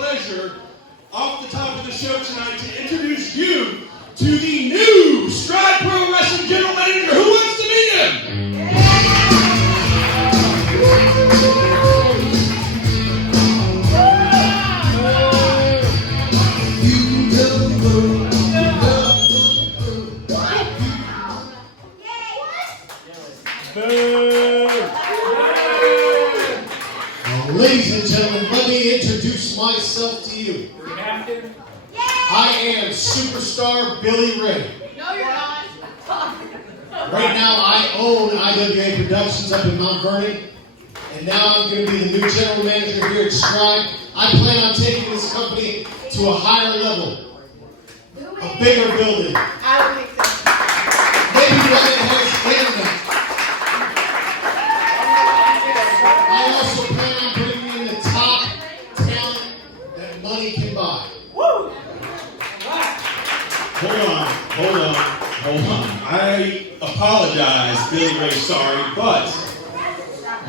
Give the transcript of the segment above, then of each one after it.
pleasure, off the top of the show tonight, to introduce you to the new Stride Pro Wrestling General Manager. Who wants to meet him? Ladies and gentlemen, let me introduce myself to you. Do we have to? I am Superstar Billy Ray. No, you're not. Right now, I own IWA Productions up in Mount Vernon, and now I'm going to be the new general manager here at Stride. I plan on taking this company to a higher level, a bigger building. I don't think so. Maybe Ryan has internet. I also plan on bringing in the top talent that money can buy. Woo! Hold on. I apologize, Billy Ray, sorry, but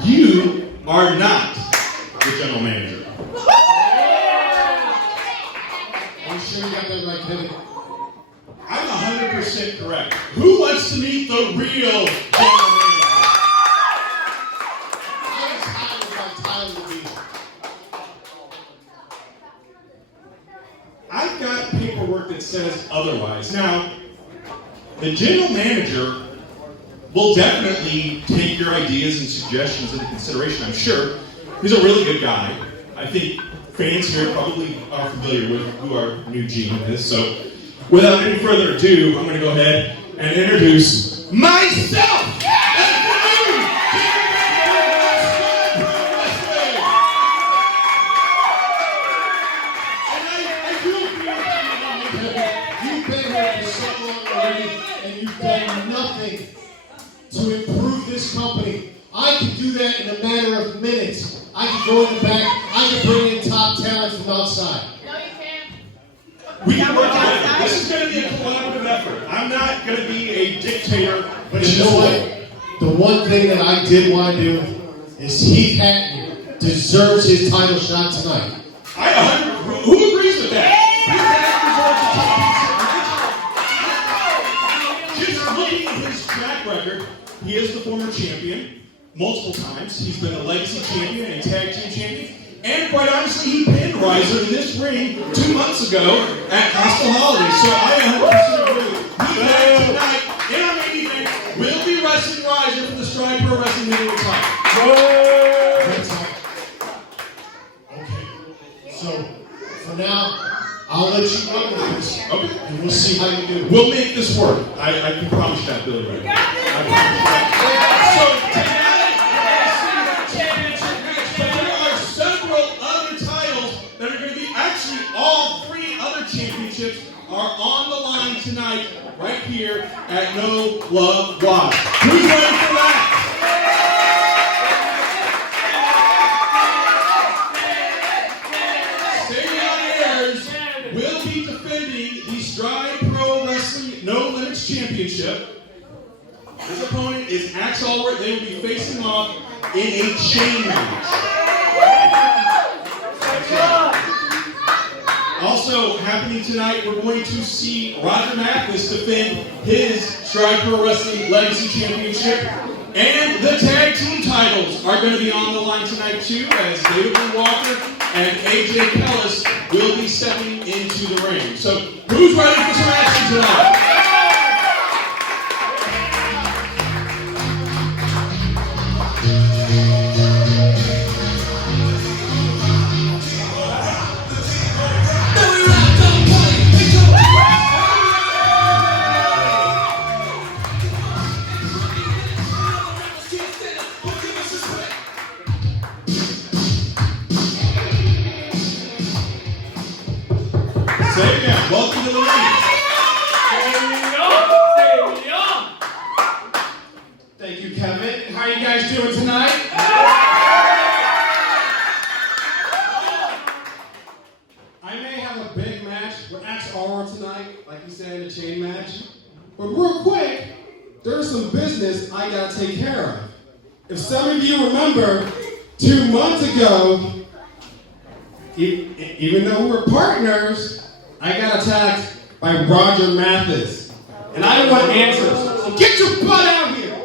you are not the general manager. I'm sure you got that right, Kevin. I'm 100% correct. Who wants to meet the real general manager? I was hired by Tyler to be here. I've got paperwork that says otherwise. Now, the general manager will definitely take your ideas and suggestions into consideration, I'm sure. He's a really good guy. I think fans here probably are familiar with who our new GM is. So, without any further ado, I'm going to go ahead and introduce myself! To improve this company. I can do that in a matter of minutes. I can go in the back, I can bring in top talent from outside. No, you can't. We can work together. This is going to be a collaborative effort. I'm not going to be a dictator. But you know what? The one thing that I did want to do is Heath Hatton deserves his title shot tonight. Who agrees with that? Just looking at his track record, he is the former champion multiple times. He's been a legacy champion and tag team champion. And quite honestly, he pinned Ryzer in this ring 2 months ago at Hostile Holiday. So I 100% agree. He tonight in our main event will be wrestling Ryzer for the Stride Pro Wrestling Middleweight title. Okay. So for now, I'll let you run with this. Okay. And we'll see how you do. We'll make this work. I can promise that, Billy Ray. I promise that. So tonight, we're going to see the championship match, but there are several other titles that are going to be, actually all 3 other championships are on the line tonight, right here at No Love Live. Who's ready for that? Ayers will be defending the Stride Pro Wrestling No Limits Championship. His opponent is Allwardt. They will be facing off in a chain match. Also happening tonight, we're going to see Matheus defend his Stride Pro Wrestling Legacy Championship. And the tag team titles are going to be on the line tonight too, as David Walker and Kellis will be stepping into the ring. So, who's ready for some action tonight? Savveon, welcome to the ring. Thank you, Kevin. How are you guys doing tonight? I may have a big match with Allwardt tonight, like you said, in a chain match. But real quick, there's some business I gotta take care of. If some of you remember, 2 months ago, even though we're partners, I got attacked by Matheus. And I didn't want answers. So get your butt out here!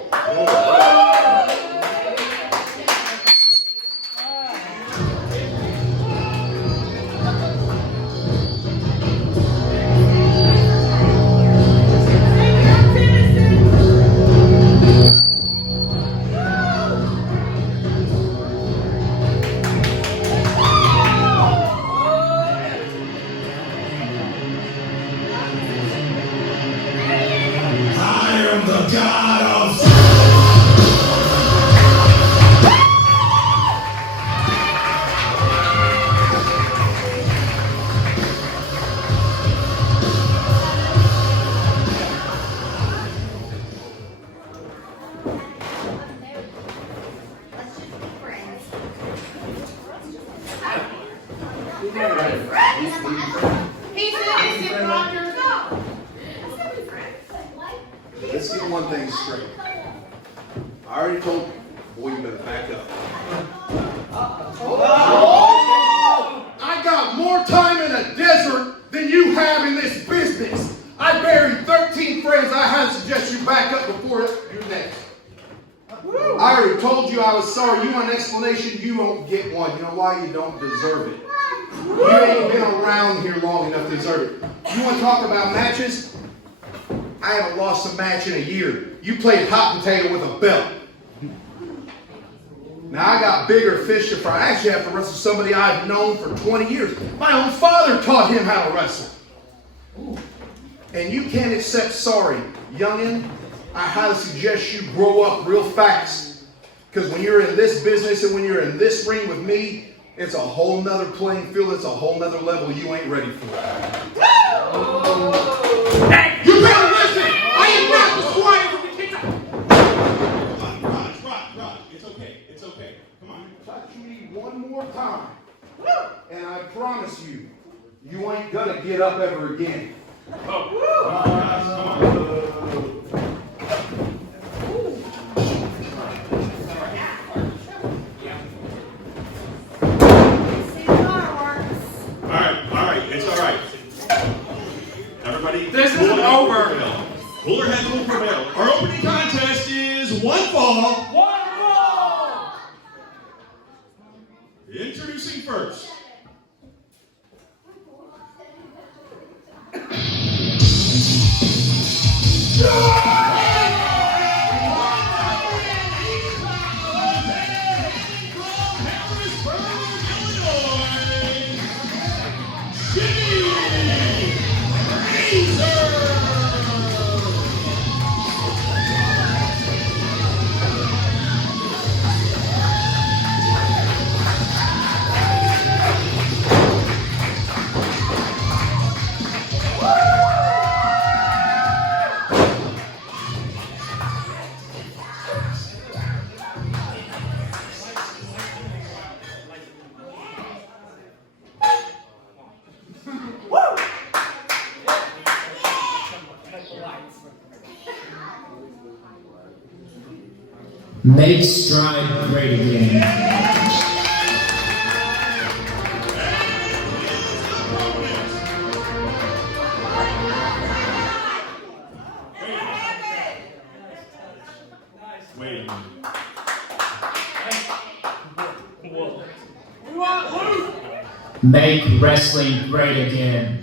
Let's get one thing straight. I already told you, boy, you better back up. I got more time in a desert than you have in this business. I buried 13 friends. I highly suggest you back up before you're next. I already told you I was sorry. You want an explanation? You won't get one. You know why? You don't deserve it. You ain't been around here long enough to deserve it. You want to talk about matches? I haven't lost a match in a year. You played hot potato with a belt. Now I got bigger fish to fry. I actually have to wrestle somebody I've known for 20 years. My own father taught him how to wrestle. And you can't accept sorry. Youngin', I highly suggest you grow up real fast. Because when you're in this business and when you're in this ring with me, it's a whole nother playing field. It's a whole nother level you ain't ready for. Hey, you better listen! I am not the squire from the kitchen! Rod, it's okay, it's okay. Come on. Touch me one more time, and I promise you, you ain't gonna get up ever again. Alright, it's alright. Everybody, This isn't over. Cooler heads will prevail. Our opening contest is one fall. One ball! Introducing first. Make stride great again. Wait a minute. Make wrestling great again.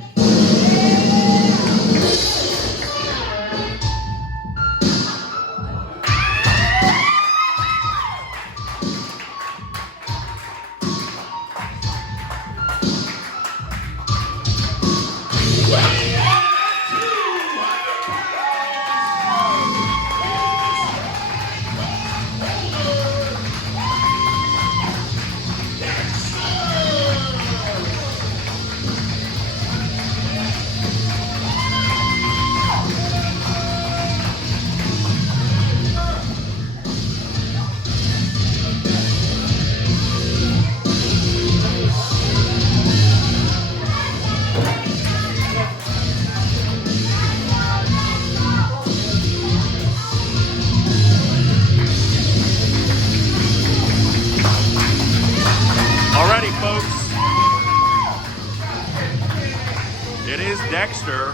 Dexter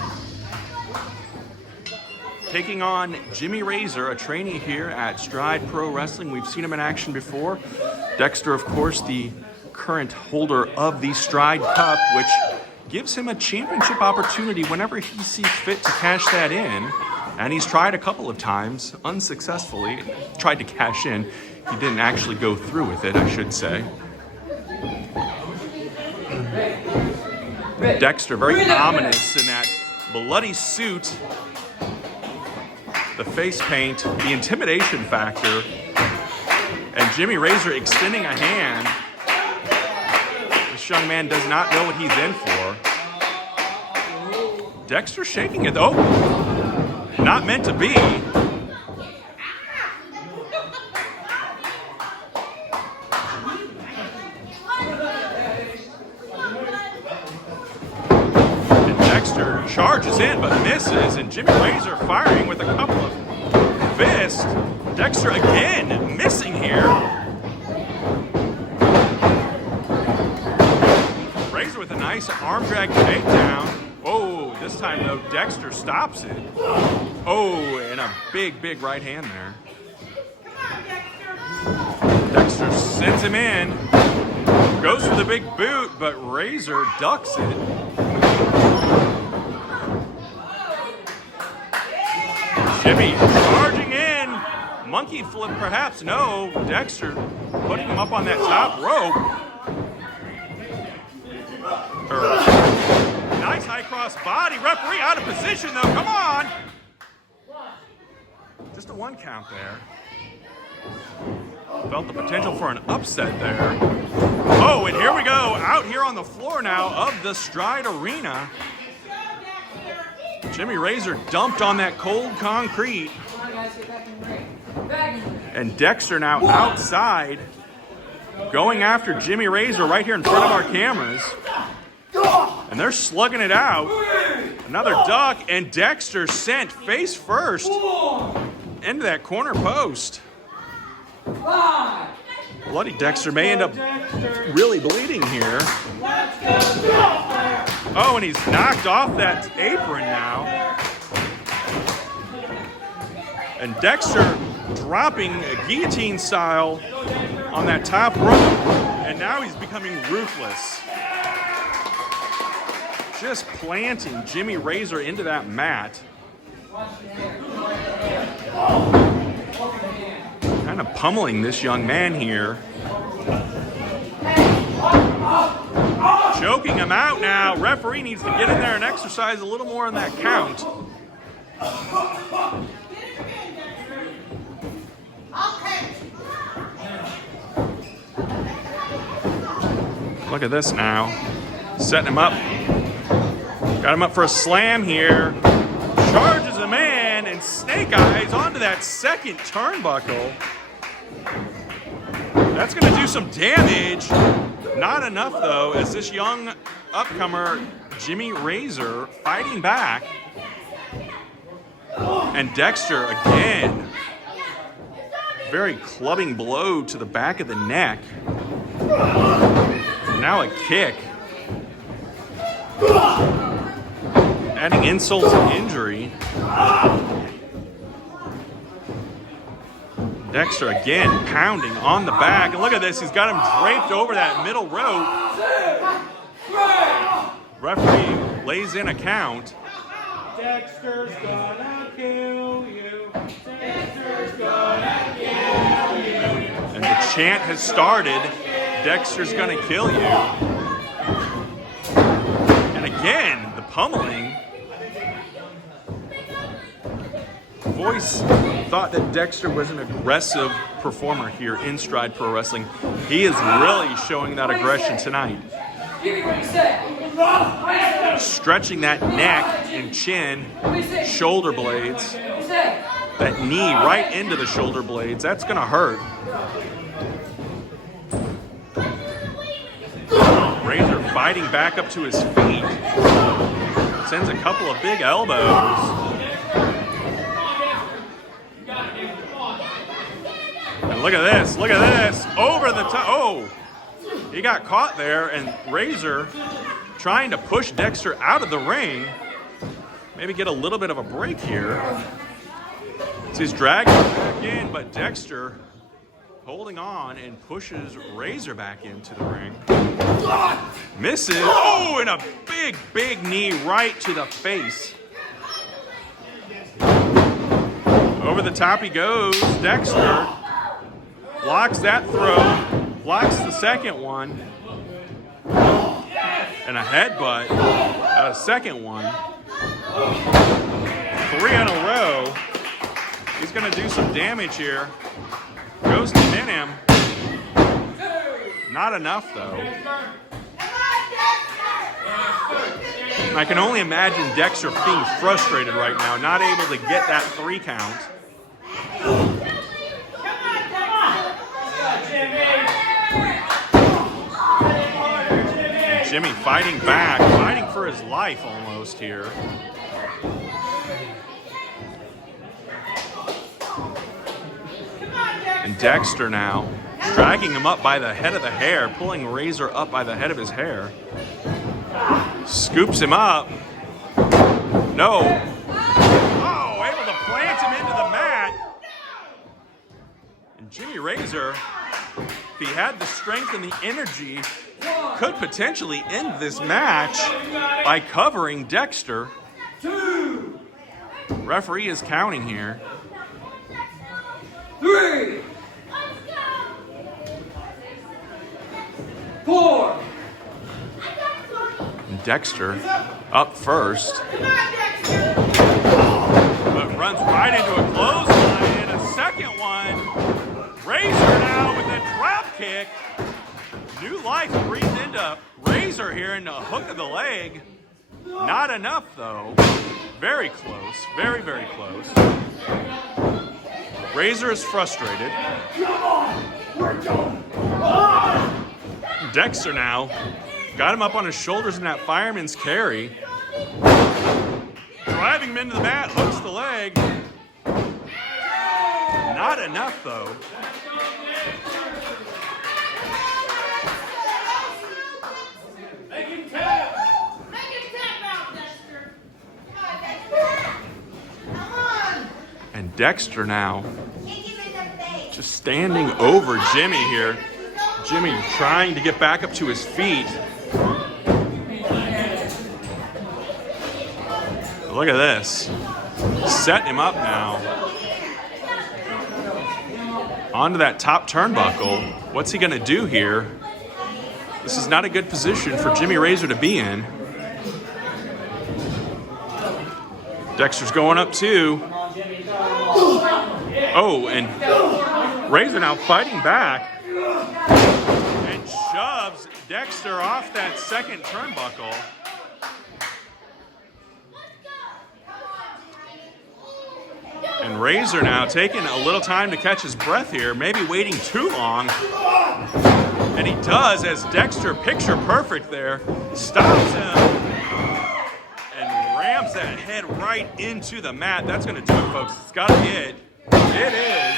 taking on Jimmy Ryzer, a trainee here at Stride Pro Wrestling. We've seen him in action before. Dexter, of course, the current holder of the Stride Cup, which gives him a championship opportunity whenever he sees fit to cash that in. And he's tried a couple of times, unsuccessfully, tried to cash in. He didn't actually go through with it, I should say. Dexter, very ominous in that bloody suit. The face paint, the intimidation factor, and Jimmy Ryzer extending a hand. This young man does not know what he's in for. Dexter shaking it, though. Not meant to be. And Dexter charges in but misses, and Jimmy Ryzer firing with a couple of fists. Dexter again missing here. Ryzer with a nice arm drag takedown. Oh, this time though, Dexter stops it. Oh, and a big, big right hand there. Dexter sends him in. Goes for the big boot, but Ryzer ducks it. Jimmy charging in. Monkey flip perhaps. No. Dexter putting him up on that top rope. Nice high cross body. Referee out of position though. Come on. Just a 1 count there. Felt the potential for an upset there. Oh, and here we go. Out here on the floor now of the Stride Arena. Jimmy Ryzer dumped on that cold concrete. And Dexter now outside, going after Jimmy Ryzer right here in front of our cameras. And they're slugging it out. Another duck, and Dexter sent face first into that corner post. Bloody Dexter may end up really bleeding here. Oh, and he's knocked off that apron now. And Dexter dropping a guillotine style on that top rope. And now he's becoming ruthless. Just planting Jimmy Ryzer into that mat. Kind of pummeling this young man here. Choking him out now. Referee needs to get in there and exercise a little more on that count. Look at this now. Setting him up. Got him up for a slam here. Charges him in, and Snake Eyes onto that second turnbuckle. That's going to do some damage. Not enough, though, as this young upcomer, Jimmy Ryzer, fighting back. And Dexter, again, very clubbing blow to the back of the neck. Now a kick. Adding insult to injury. Dexter again pounding on the back. And look at this, he's got him draped over that middle rope. Referee lays in a count. Dexter's gonna kill you. Dexter's gonna kill you. And the chant has started. Dexter's gonna kill you. And again, the pummeling. Voice thought that Dexter was an aggressive performer here in Stride Pro Wrestling. He is really showing that aggression tonight. Stretching that neck and chin, shoulder blades, that knee right into the shoulder blades. That's gonna hurt. Ryzer fighting back up to his feet. Sends a couple of big elbows. And look at this, over the top. Oh, he got caught there, and Ryzer trying to push Dexter out of the ring. maybe get a little bit of a break here. So he's dragging him back in, but Dexter holding on and pushes Ryzer back into the ring. Misses. Oh, and a big, big knee right to the face. Over the top he goes. Dexter blocks that throw, blocks the second one, and a headbutt, a second one. 3 in a row. He's going to do some damage here. Goes to pin him. Not enough, though. I can only imagine Dexter being frustrated right now, not able to get that 3 count. And Jimmy fighting back, fighting for his life almost here. And Dexter now dragging him up by the head of the hair, pulling Ryzer up by the head of his hair. Scoops him up. No. Oh, able to plant him into the mat. And Jimmy Ryzer, if he had the strength and the energy, could potentially end this match by covering Dexter. Referee is counting here. 3, 4. And Dexter up first. But runs right into a clothesline and a second one. Ryzer now with a drop kick. New life breathed into Ryzer here in the hook of the leg. Not enough though. Very close. Very, very close. Ryzer is frustrated. Dexter now got him up on his shoulders in that fireman's carry. Driving him into the mat, hooks the leg. Not enough though. Make him tap. And Dexter now just standing over Jimmy here. Jimmy trying to get back up to his feet. Look at this. Setting him up now. Onto that top turnbuckle. What's he going to do here? This is not a good position for Jimmy Ryzer to be in. Dexter's going up too. Oh, and Ryzer now fighting back and shoves Dexter off that second turnbuckle. And Ryzer now taking a little time to catch his breath here, maybe waiting too long. And he does, as Dexter, picture perfect there, stops him and rams that head right into the mat. That's going to do it, folks. It's got to be it. It is.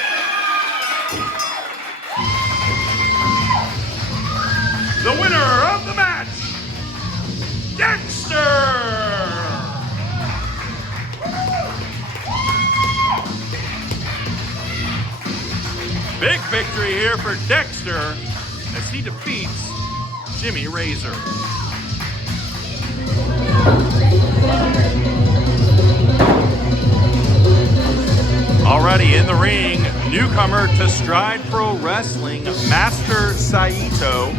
The winner of the match, Dexter! Big victory here for Dexter as he defeats Jimmy Ryzer. Already in the ring, newcomer to Stride Pro Wrestling, Master Saito.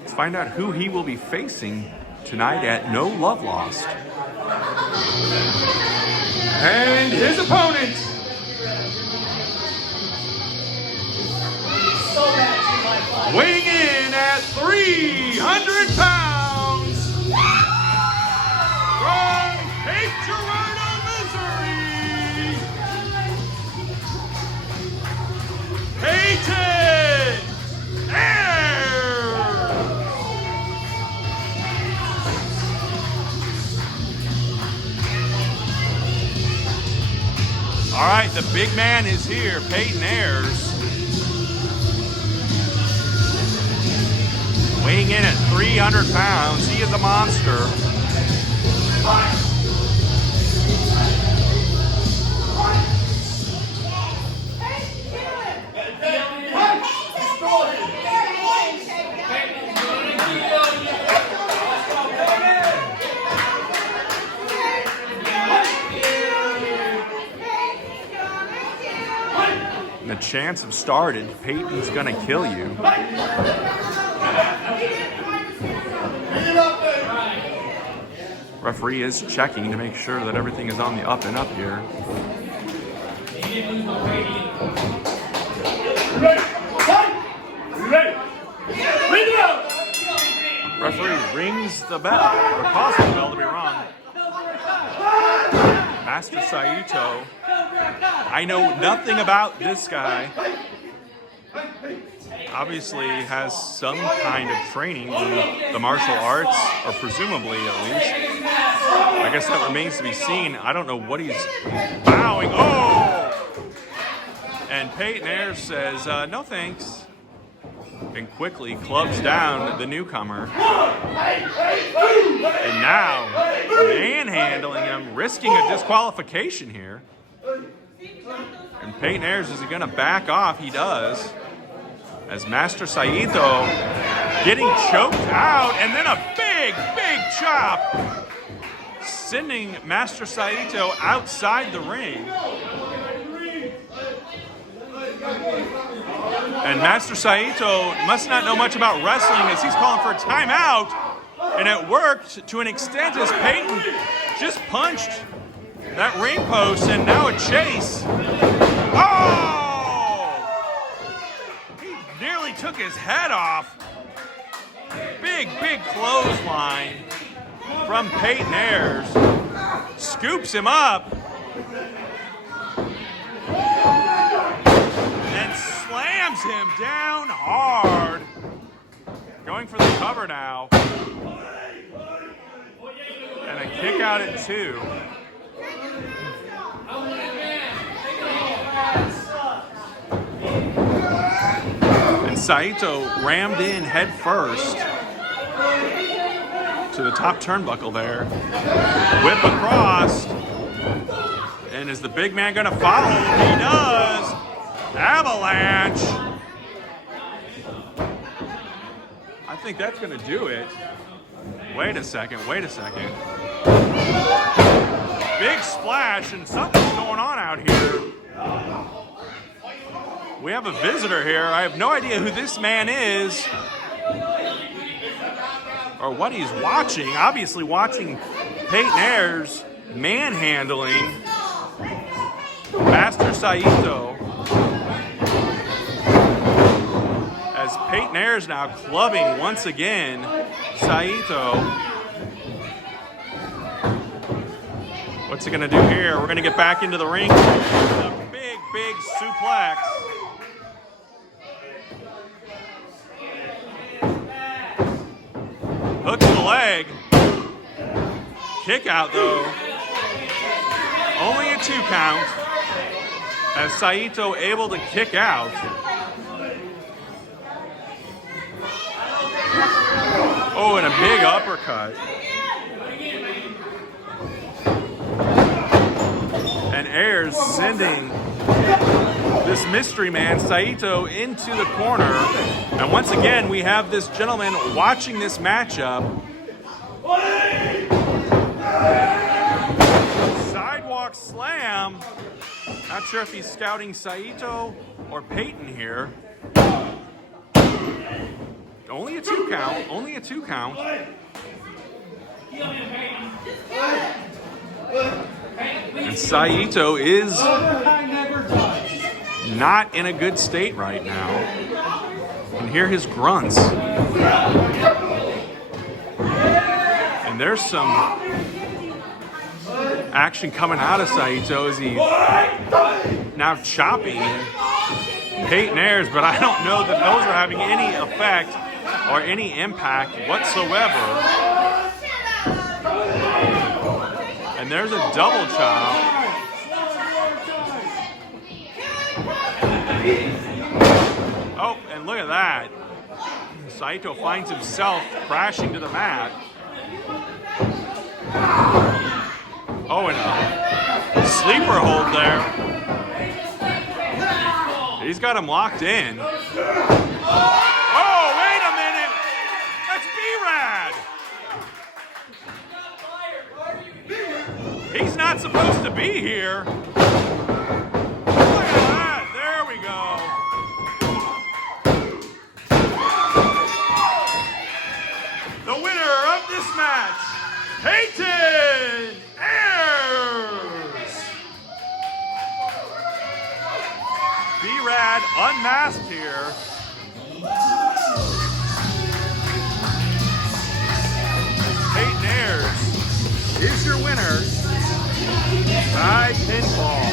Let's find out who he will be facing tonight at No Love Lost. And his opponent, weighing in at 300 pounds, from Cape Girardeau, Missouri, Peyton Ayers. All right, the big man is here, Peyton Ayers. Weighing in at 300 pounds. He is a monster. The chants have started. Peyton's gonna kill you. Referee is checking to make sure that everything is on the up and up here. Referee rings the bell, or causes the bell to be rung. Master Saito. I know nothing about this guy. Obviously has some kind of training in the martial arts, or presumably at least. I guess that remains to be seen. I don't know what he's bowing. Oh! And Peyton Ayers says, no thanks. And quickly clubs down the newcomer. And now, manhandling him, risking a disqualification here. And Peyton Ayers, is he going to back off? He does. As Master Saito getting choked out, and then a big, big chop. Sending Master Saito outside the ring. And Master Saito must not know much about wrestling, as he's calling for a timeout. And it worked to an extent, as Peyton just punched that ring post, and now a chase. Oh! He nearly took his head off. Big, big clothesline from Peyton Ayers. Scoops him up. And slams him down hard. Going for the cover now. And a kick out at 2. And Saito rammed in head first to the top turnbuckle there. Whip across. And is the big man going to follow? He does. Avalanche. I think that's going to do it. Wait a second. Big splash, and something's going on out here. We have a visitor here. I have no idea who this man is or what he's watching. Obviously watching Peyton Ayers manhandling Master Saito. As Peyton Ayers now clubbing once again Saito. What's he gonna do here? We're gonna get back into the ring. A big, big suplex. Hook to the leg. Kick out though. Only a 2 count. As Saito able to kick out. Oh, and a big uppercut. And Ayers sending this mystery man, Saito, into the corner. And once again, we have this gentleman watching this matchup. Sidewalk slam. Not sure if he's scouting Saito or Peyton here. Only a 2 count. And Saito is not in a good state right now. You can hear his grunts. And there's some action coming out of Saito as he now chopping Peyton Ayers, but I don't know that those are having any effect or any impact whatsoever. And there's a double chop. Oh, and look at that. Saito finds himself crashing to the mat. Oh, and a sleeper hold there. He's got him locked in. Oh, wait a minute. That's B-Rad. He's not supposed to be here. Look at that. There we go. The winner of this match, Hayton Ayers. B-Rad unmasked here. Hayton Ayers is your winner by pinfall.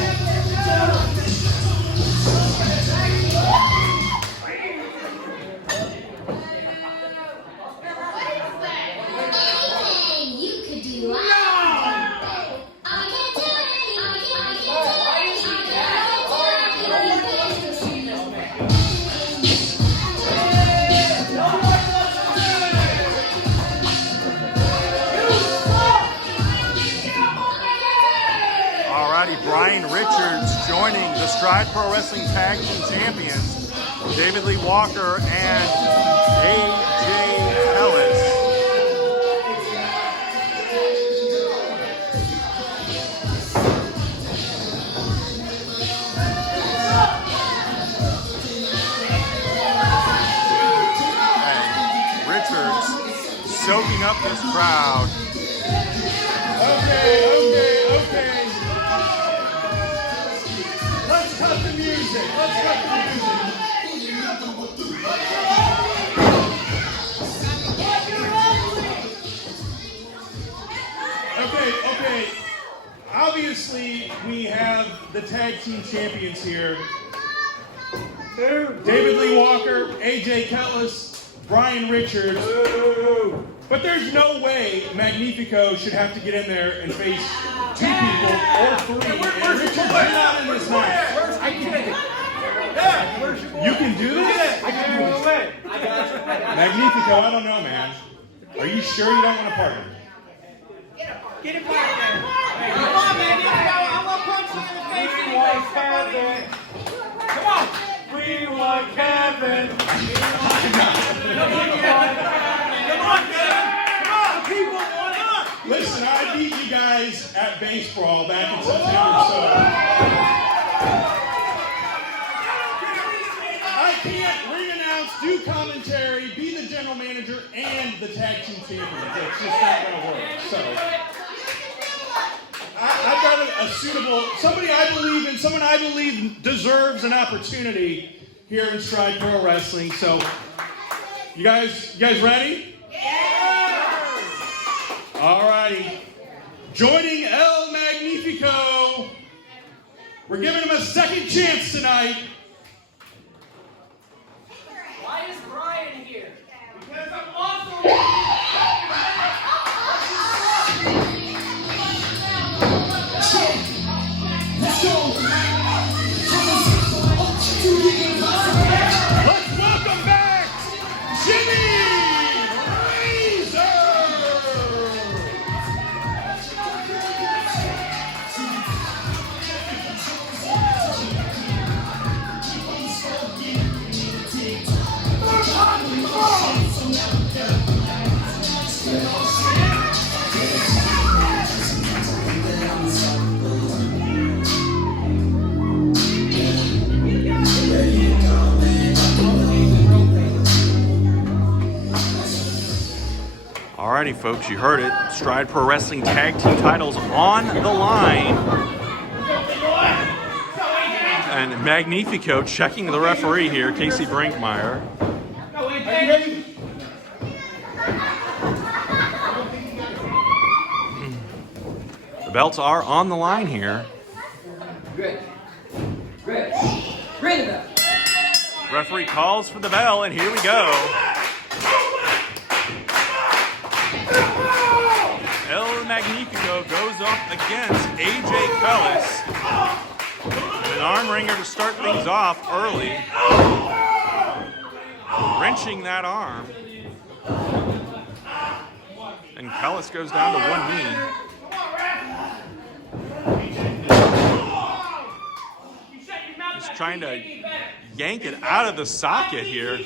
Brian Richards joining the Stride Pro Wrestling Tag Team Champions, David Lee Walker and AJ Kellis. And Richards soaking up this crowd. Okay. Let's cut the music. Okay. Obviously, we have the tag team champions here. David Lee Walker, AJ Kellis, Brian Richards. But there's no way Magnifico should have to get in there and face two people or three. And Richards, you're not in this match. You can do this? I can do this. Magnifico, I don't know, man. Are you sure you don't want to partner? Get him back there. Come on, Magnifico. I'm going to punch you in the face anyway. Come on. We want Kevin. Come on, Kevin. People want it. Listen, I beat you guys at Base Brawl back in September, so I can't re-announce, do commentary, be the general manager, and the tag team champions. It's just not going to work. So I've got a suitable, someone I believe deserves an opportunity here in Stride Pro Wrestling. So you guys ready? Alrighty. Joining El Magnifico, we're giving him a second chance tonight. Why is Brian here? Because I'm awesome. Let's go. Let's welcome back Jimmy Ryzer. Alrighty, folks, you heard it. Stride Pro Wrestling Tag Team titles on the line. And Magnifico checking the referee here, Casey Brinkmeyer. The belts are on the line here. Good. Ring the bell. Referee calls for the bell, and here we go. El Magnifico goes up against AJ Kellis. An arm wringer to start things off early. wrenching that arm. And Kellis goes down to one knee. He's trying to yank it out of the socket here.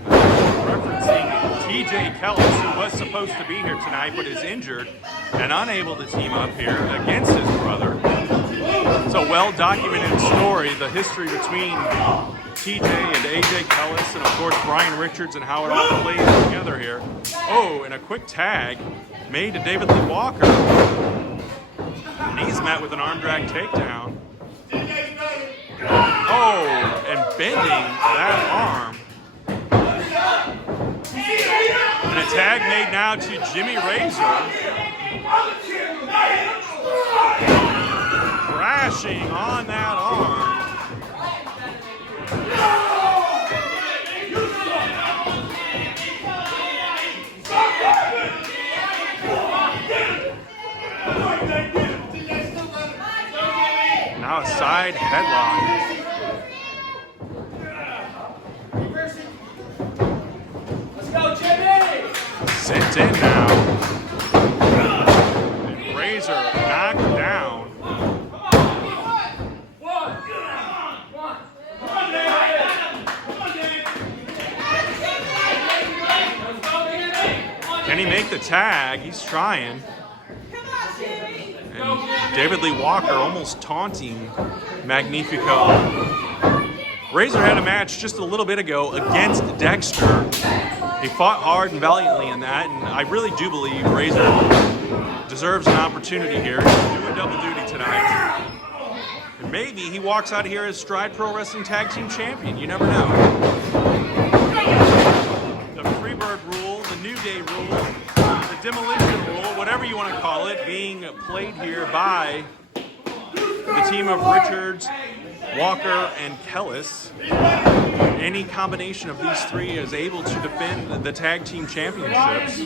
Referencing TJ Kellis, who was supposed to be here tonight but is injured and unable to team up here against his brother. It's a well-documented story, the history between TJ and AJ Kellis, and of course Brian Richards, and how it all plays together here. Oh, and a quick tag made to David Lee Walker. And he's met with an arm drag takedown. Oh, and bending that arm. And a tag made now to Jimmy Ryzer. Crashing on that arm. Now a side headlock. Let's go, Jimmy! Sent in now. And Ryzer knocked down. Can he make the tag? He's trying. And David Lee Walker almost taunting Magnifico. Ryzer had a match just a little bit ago against Dexter. He fought hard and valiantly in that, and I really do believe Ryzer deserves an opportunity here to do a double duty tonight. And maybe he walks out of here as Stride Pro Wrestling Tag Team Champion. You never know. The Freebird rule, the New Day rule, the Demolition rule, whatever you want to call it, being played here by the team of Richards, Walker, and Kellis. Any combination of these three is able to defend the tag team championships.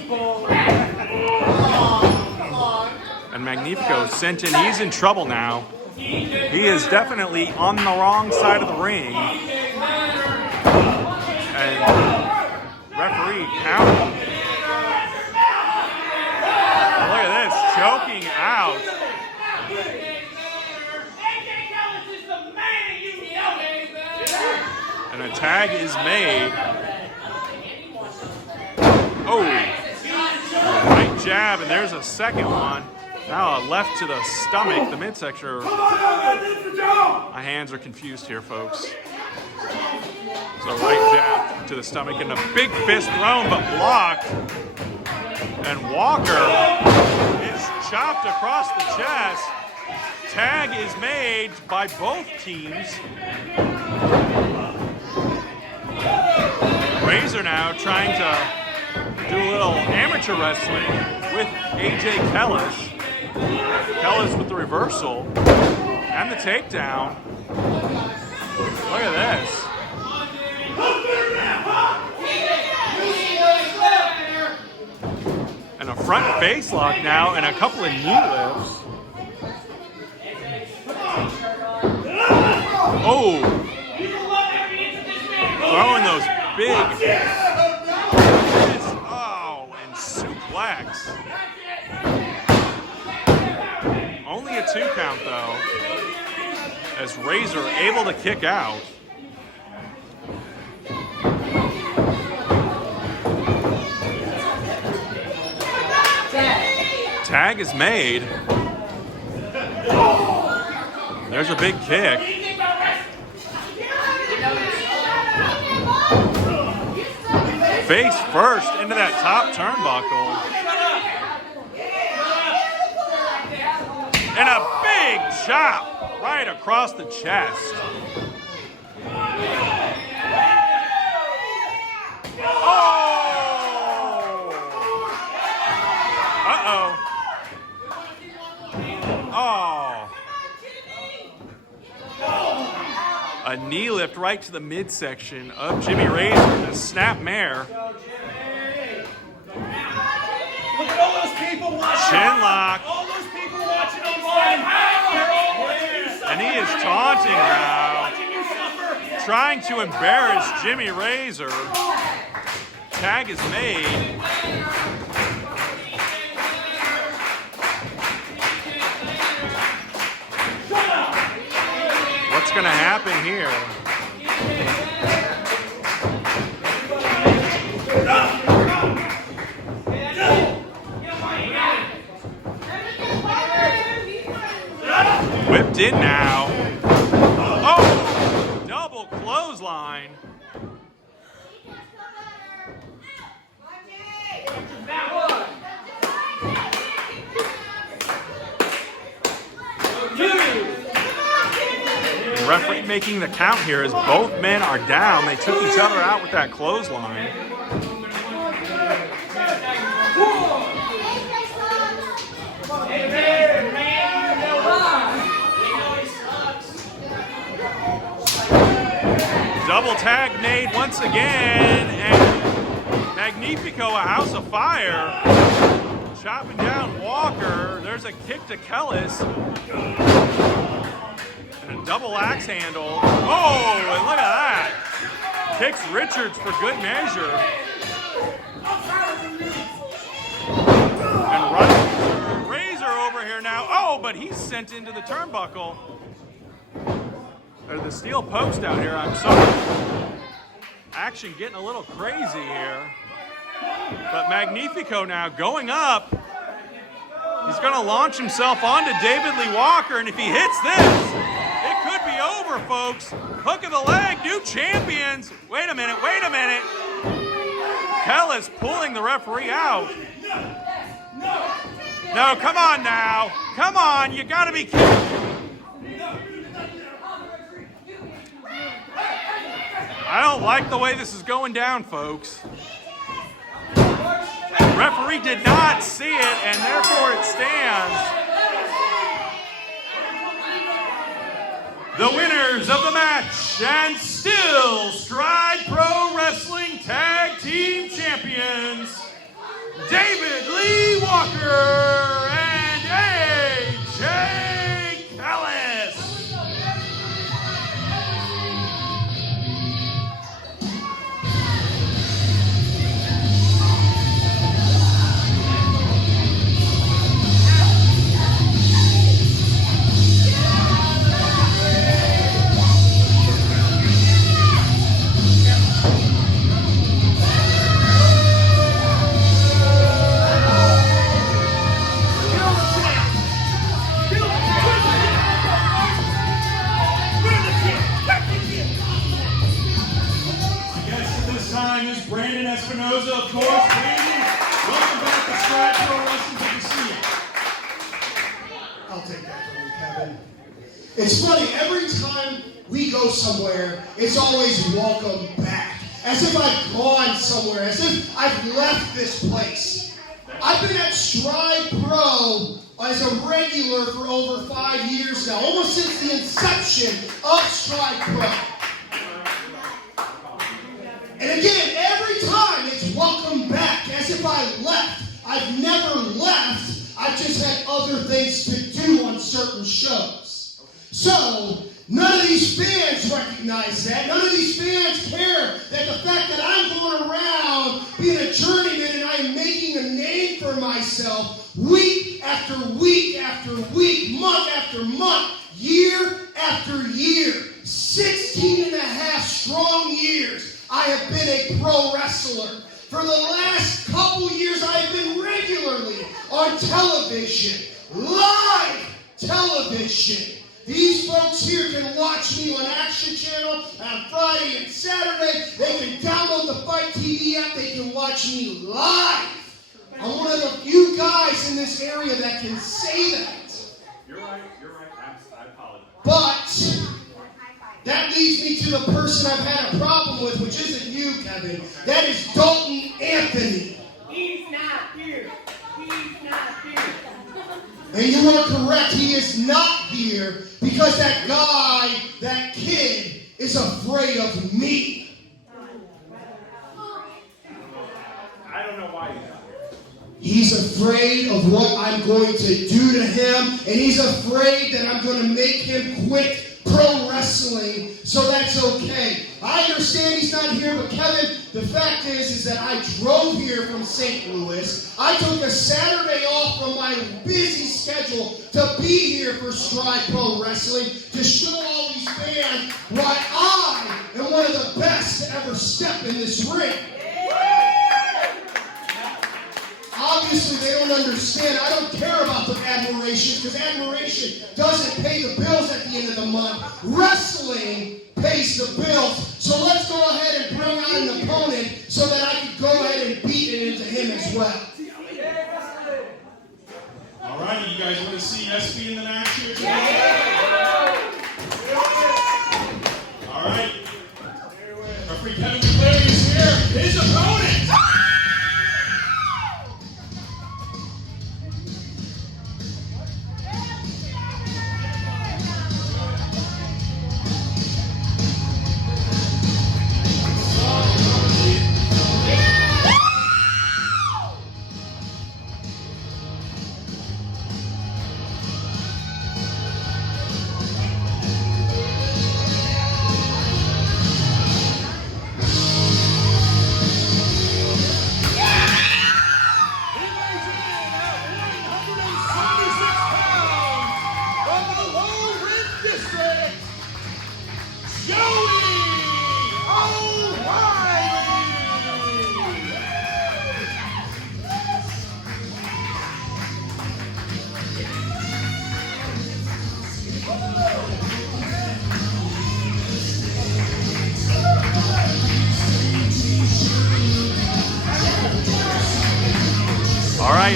And Magnifico sent in. He's in trouble now. He is definitely on the wrong side of the ring. And referee counting. Look at this, choking out. And a tag is made. Oh, right jab, and there's a second one. Now a left to the stomach, the midsection. My hands are confused here, folks. So right jab to the stomach and a big fist thrown, but blocked. And Walker is chopped across the chest. Tag is made by both teams. Ryzer now trying to do a little amateur wrestling with AJ Kellis. Kellis with the reversal and the takedown. Look at this. And a front face lock now and a couple of knee lifts. Oh! Throwing those big fists. Oh, and suplex. Only a 2 count though, as Ryzer able to kick out. Tag is made. There's a big kick. Face first into that top turnbuckle. And a big chop right across the chest. Oh! Uh-oh. Oh. A knee lift right to the midsection of Jimmy Ryzer, the snap mare. Look at all those people watching. Chin lock. All those people watching online. They're all watching you suffer. And he is taunting now. Watching you suffer. trying to embarrass Jimmy Ryzer. Tag is made. What's going to happen here? Whipped in now. Oh, double clothesline. The referee making the count here as both men are down. They took each other out with that clothesline. Double tag made once again, and Magnifico, a house of fire, chopping down Walker. There's a kick to Kellis, and a double axe handle. Oh, and look at that. Kicks Richards for good measure. And Ryzer over here now. Oh, but he's sent into the turnbuckle. There's the steel post out here, I'm sorry. Action getting a little crazy here. But Magnifico now going up. He's going to launch himself onto David Lee Walker, and if he hits this, it could be over, folks. Hook of the leg, new champions. Wait a minute, wait a minute. Kellis pulling the referee out. No, come on now. Come on, you got to be kidding. I don't like the way this is going down, folks. The referee did not see it, and therefore it stands. The winners of the match and still Stride Pro Wrestling Tag Team Champions, David Lee Walker and AJ Kellis. Of course, Brandon, welcome back to Stride Pro Wrestling. Good to see you. I'll take that from you, Kevin. It's funny, every time we go somewhere, it's always welcome back. As if I've gone somewhere, as if I've left this place. I've been at Stride Pro as a regular for over 5 years now, almost since the inception of Stride Pro. And again, every time it's welcome back, as if I left. I've never left. I've just had other things to do on certain shows. So, none of these fans recognize that. None of these fans care that the fact that I'm going around being a journeyman and I am making a name for myself week after week after week, month after month, year after year, 16 and a half strong years. I have been a pro wrestler. For the last couple years, I have been regularly on television, live television. These folks here can watch me on Action Channel on Friday and Saturday. They can download the Fight TV app. They can watch me live. I'm one of the few guys in this area that can say that. You're right. I apologize. But that leads me to the person I've had a problem with, which isn't you, Kevin. That is Dalton Anthony. He's not here. He's not here. And you are correct, he is not here because that guy, that kid, is afraid of me. I don't know why he's not here. He's afraid of what I'm going to do to him, and he's afraid that I'm going to make him quit pro wrestling, so that's okay. I understand he's not here, but Kevin, the fact is that I drove here from St. Louis. I took a Saturday off from my busy schedule to be here for Stride Pro Wrestling to show all these fans why I am one of the best to ever step in this ring. Obviously, they don't understand. I don't care about the admiration because admiration doesn't pay the bills at the end of the month. Wrestling pays the bills. So let's go ahead and bring out an opponent so that I can go ahead and beat it into him as well. All right, you guys want to see SB in the match here today? All right. Referee Kevin McClary is here. His opponent.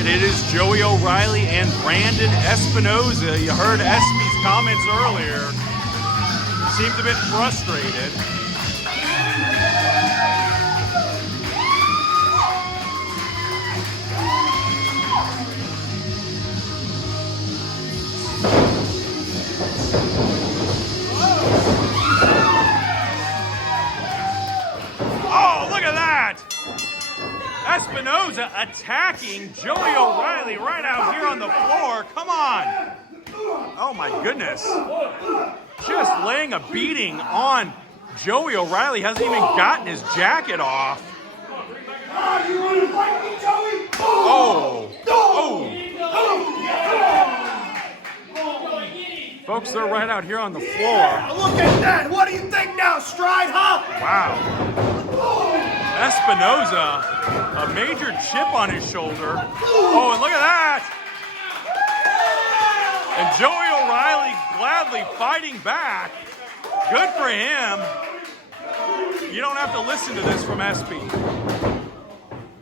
It is Joey O'Reilly and Brandon Espinoza. You heard Espy's comments earlier. Seemed a bit frustrated. Oh, look at that! Espinoza attacking Joey O'Reilly right out here on the floor. Come on. Oh my goodness. Just laying a beating on Joey O'Reilly. Hasn't even gotten his jacket off. Oh. Oh. Folks, they're right out here on the floor. Look at that. What do you think now, Stride, huh? Wow. Espinoza, a major chip on his shoulder. Oh, and look at that! And Joey O'Reilly gladly fighting back. Good for him. You don't have to listen to this from SP.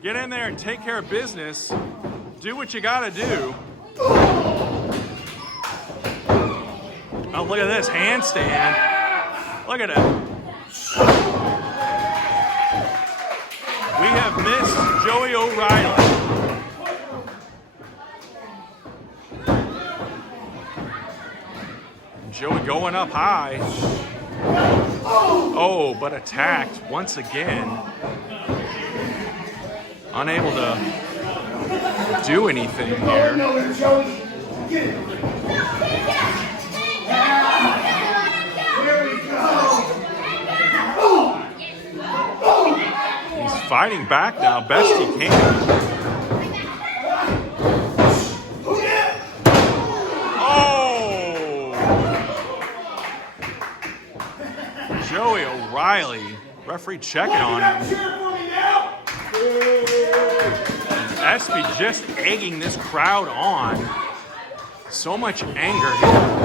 Get in there and take care of business. Do what you gotta do. Oh, look at this handstand. Look at it. We have missed Joey O'Reilly. Joey going up high. Oh, but attacked once again. Unable to do anything here. He's fighting back now, best he can. Oh! Joey O'Reilly, referee checking on him. Espy just egging this crowd on. So much anger here.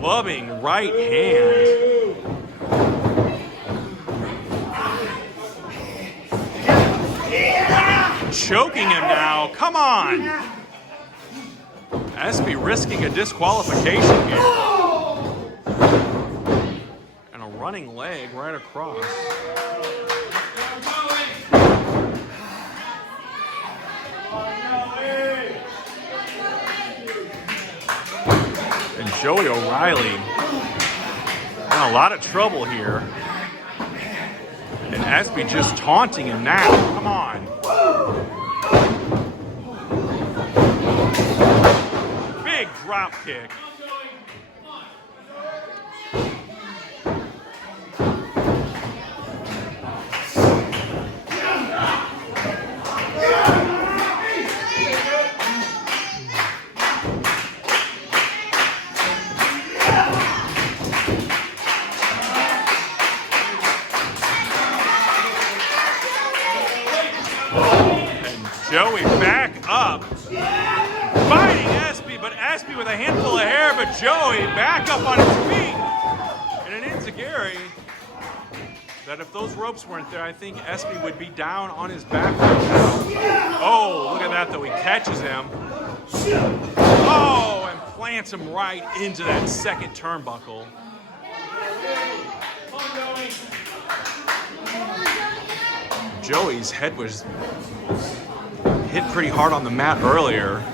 Clubbing right hand. Choking him now. Come on. Espy risking a disqualification here. And a running leg right across. And Joey O'Reilly in a lot of trouble here. And Espy just taunting him now. Come on. big drop kick. Joey back up, fighting Espy, but Espy with a handful of hair, but Joey back up on his feet. And an enziguri that if those ropes weren't there, I think Espy would be down on his back right now. Oh, look at that though, he catches him. Oh, and plants him right into that second turnbuckle. Joey's head was hit pretty hard on the mat earlier.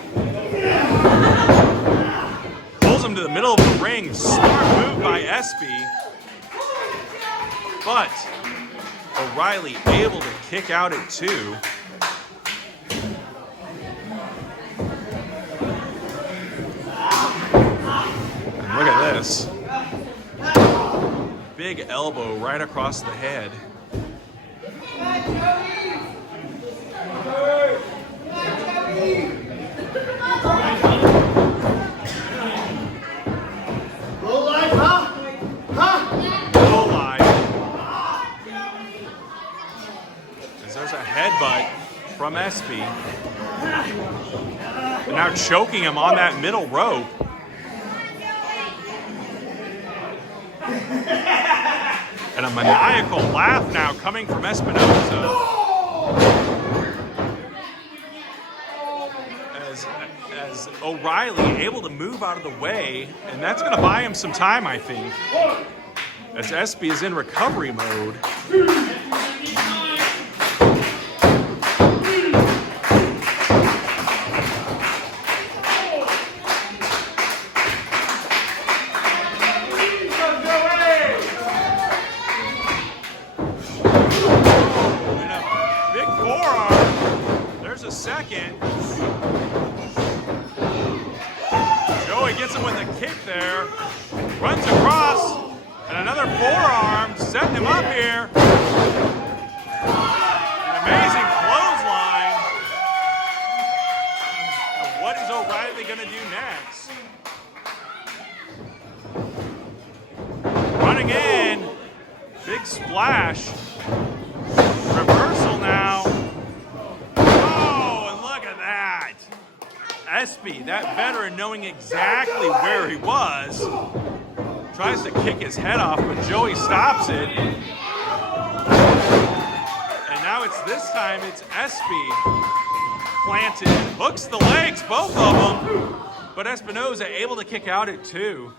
Pulls him to the middle of the ring. Smart move by Espy. But O'Reilly able to kick out at 2. And look at this. Big elbow right across the head. Low life, huh? Low life. As there's a headbutt from Espy. And now choking him on that middle rope. And a maniacal laugh now coming from Espinosa. As O'Reilly able to move out of the way, and that's going to buy him some time, I think, as Espy is in recovery mode. And a big forearm. There's a second. Joey gets him with a kick there, runs across, and another forearm, setting him up here. An amazing clothesline. And what is O'Reilly going to do next? Running in, big splash. Reversal now. Oh, and look at that. Espy, that veteran, knowing exactly where he was, tries to kick his head off, but Joey stops it. And now this time it's Espy planted, hooks the legs, both of them, but Espinosa able to kick out at 2.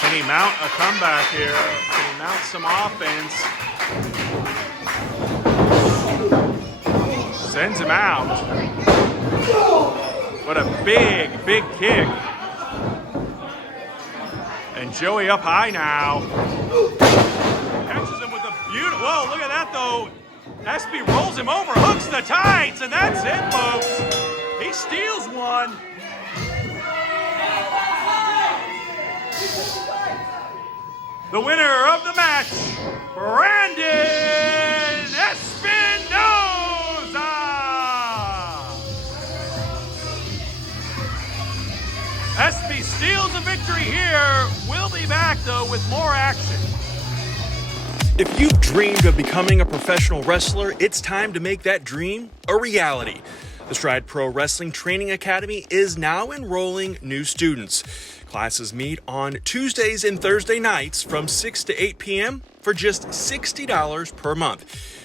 Can he mount a comeback here? Can he mount some offense? Sends him out. What a big, big kick. And Joey up high now. Catches him with a beautiful, whoa, look at that though. Espy rolls him over, hooks the tights, and that's it, folks. He steals one. The winner of the match, Brandon Espinosa. Espy steals a victory here. We'll be back, though, with more action. If you've dreamed of becoming a professional wrestler, it's time to make that dream a reality. The Stride Pro Wrestling Training Academy is now enrolling new students. Classes meet on Tuesdays and Thursday nights from 6 to 8 p.m. for just $60 per month.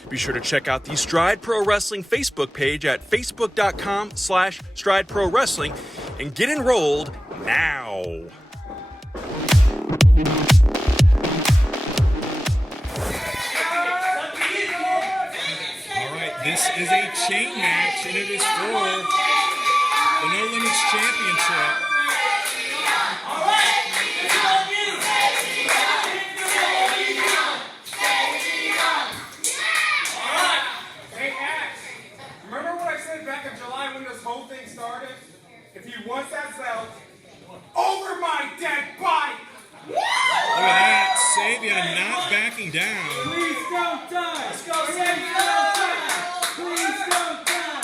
Be sure to check out the Stride Pro Wrestling Facebook page at facebook.com/Stride Pro Wrestling and get enrolled now. All right, this is a chain match, and it is for the No Limits Championship. looking down. Please don't die. Let's go, Savveon. Please don't die.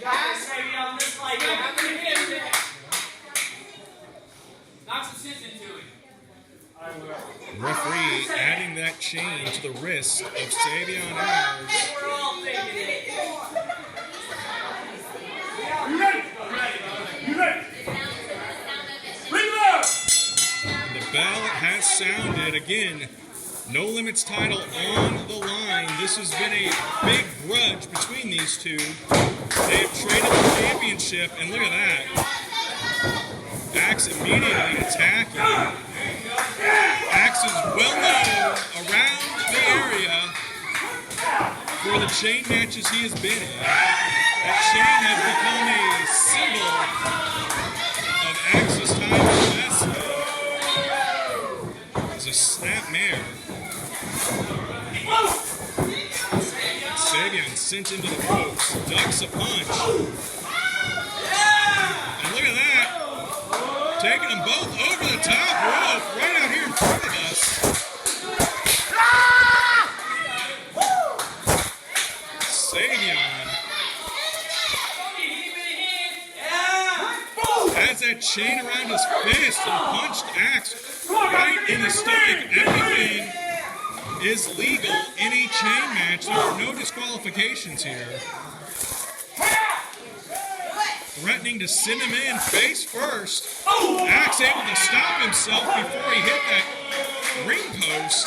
Guys, Savveon, just like that. I'm going to hit it. Knock some sense into it. I will. Referee adding that chain to the wrist of Savveon Ayers. We're all thinking it. You ready? You ready? Reload! The bell has sounded again. No Limits title on the line. This has been a big grudge between these two. They have traded the championship, and look at that. Axe immediately attacking. Axe is well known around the area for the chain matches he has been in. That chain has become a symbol of Axe's time in wrestling. It's a snap mare. Savveon sent into the ropes, ducks a punch. And look at that. Taking them both over the top rope, right out here in front of us. Savveon has that chain around his fist and punched Axe right in the stomach. Everything is legal in a chain match. There are no disqualifications here. Threatening to send him in face first. Axe able to stop himself before he hit that ring post.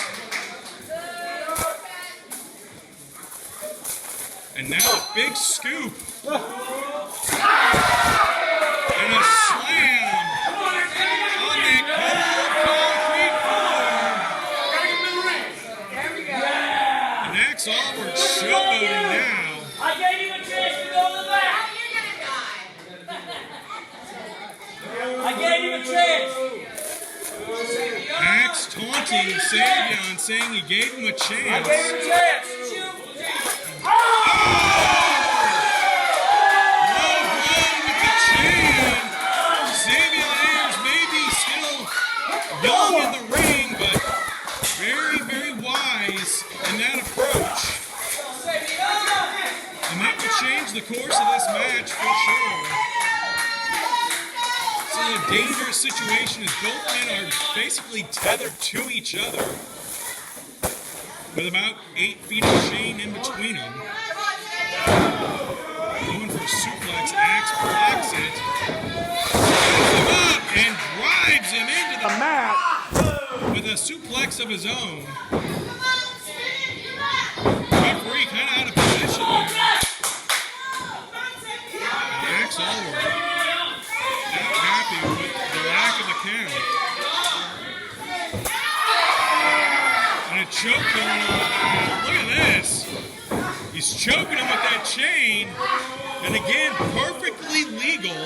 And now a big scoop. And a slam on that cold concrete floor. And Axe Allwardt showboating now. I gave you a chance to go to the back. I gave you a chance. Axe taunting Savveon, saying he gave him a chance. I gave you a chance. Low blow with the chain. Savveon Ayers may be still young in the ring, but very, very wise in that approach. And that will change the course of this match for sure. It's a dangerous situation as both men are basically tethered to each other with about 8 feet of chain in between them. Going for a suplex, Axe blocks it, sets him up, and drives him into the mat with a suplex of his own. Referee kind of out of position there. Axe Allwardt not happy with the lack of the count. And a choke going on. Look at this. He's choking him with that chain. And again, perfectly legal.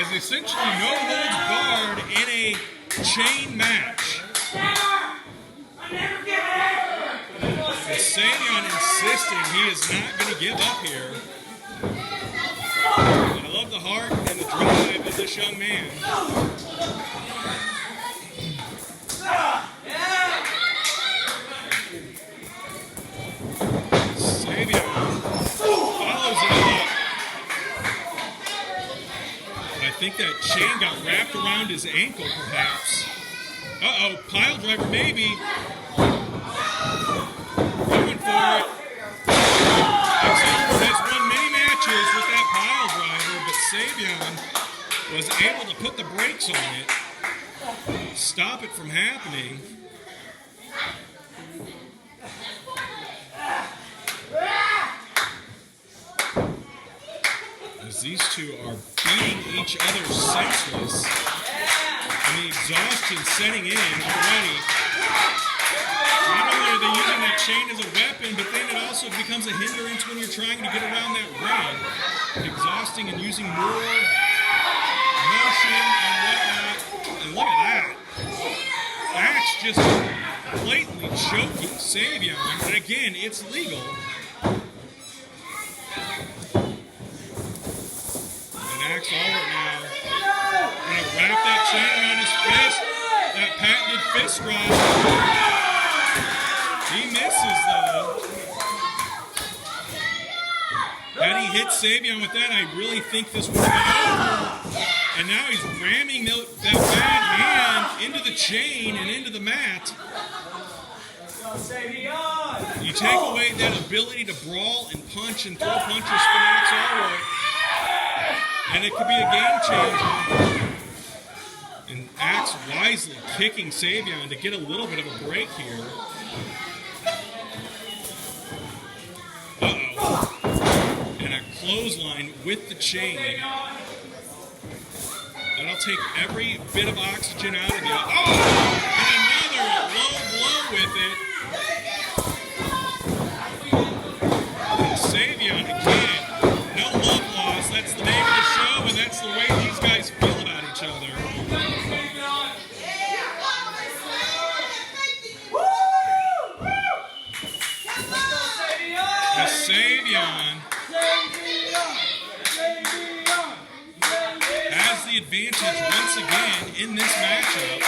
As essentially no holds barred in a chain match. And Savveon insisting he is not going to give up here. And I love the heart and the drive of this young man. Savveon follows it up. And I think that chain got wrapped around his ankle, perhaps. Uh-oh, pile driver maybe. Going for it. Dexter has won many matches with that pile driver, but Savveon was able to put the brakes on it, stop it from happening. As these two are beating each other senseless, and the exhaustion setting in already. Not only are they using that chain as a weapon, but then it also becomes a hindrance when you're trying to get around that ring. Exhausting and using more motion and whatnot. And look at that. Axe just blatantly choking Savveon. And again, it's legal. And Axe Allwardt now going to wrap that chain around his fist. That patented fist drop. He misses though. Had he hit Savveon with that, I really think this would have been over. And now he's ramming that bad hand into the chain and into the mat. You take away that ability to brawl and punch and throw punches from Max Allwardt, and it could be a game changer. And Axe wisely kicking Savveon to get a little bit of a break here. Uh-oh. And a clothesline with the chain. That'll take every bit of oxygen out of you. Oh! And another low blow with it. And Savveon again. No love lost. That's the name of the show, and that's the way these guys feel about each other. Savveon has the advantage once again in this matchup.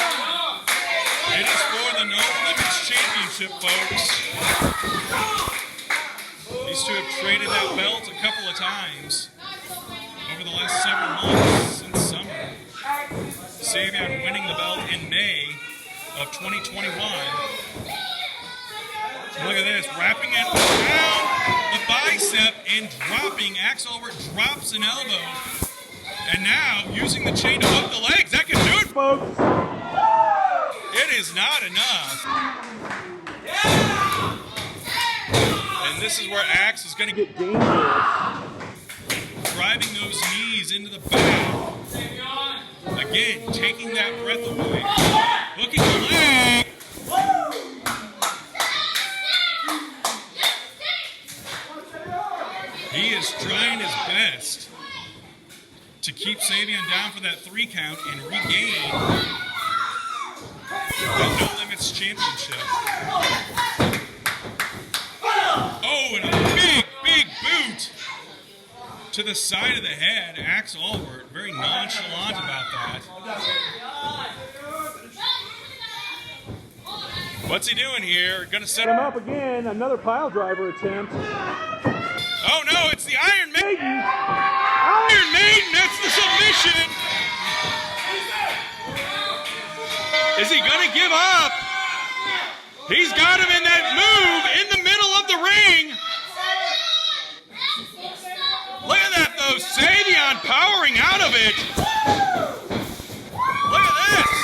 It is for the No Limits Championship, folks. These two have traded that belt a couple of times over the last several months since summer. Savveon winning the belt in May of 2021. Look at this, wrapping it around the bicep and dropping. Allwardt drops an elbow. And now, using the chain to hook the legs. That can do it, folks. It is not enough. And this is where Axe is going to get dangerous. Driving those knees into the back. Again, taking that breath away. Hooking the leg. He is trying his best to keep Savveon down for that 3 count and regain the No Limits Championship. Oh, and a big, big boot to the side of the head. Axe Allwardt, very nonchalant about that. What's he doing here? Gonna set him up again. Another pile driver attempt. Oh no, it's the Iron Maiden! Iron Maiden, that's the submission! Is he gonna give up? He's got him in that move in the middle of the ring! Look at that though, Savveon powering out of it! Look at this!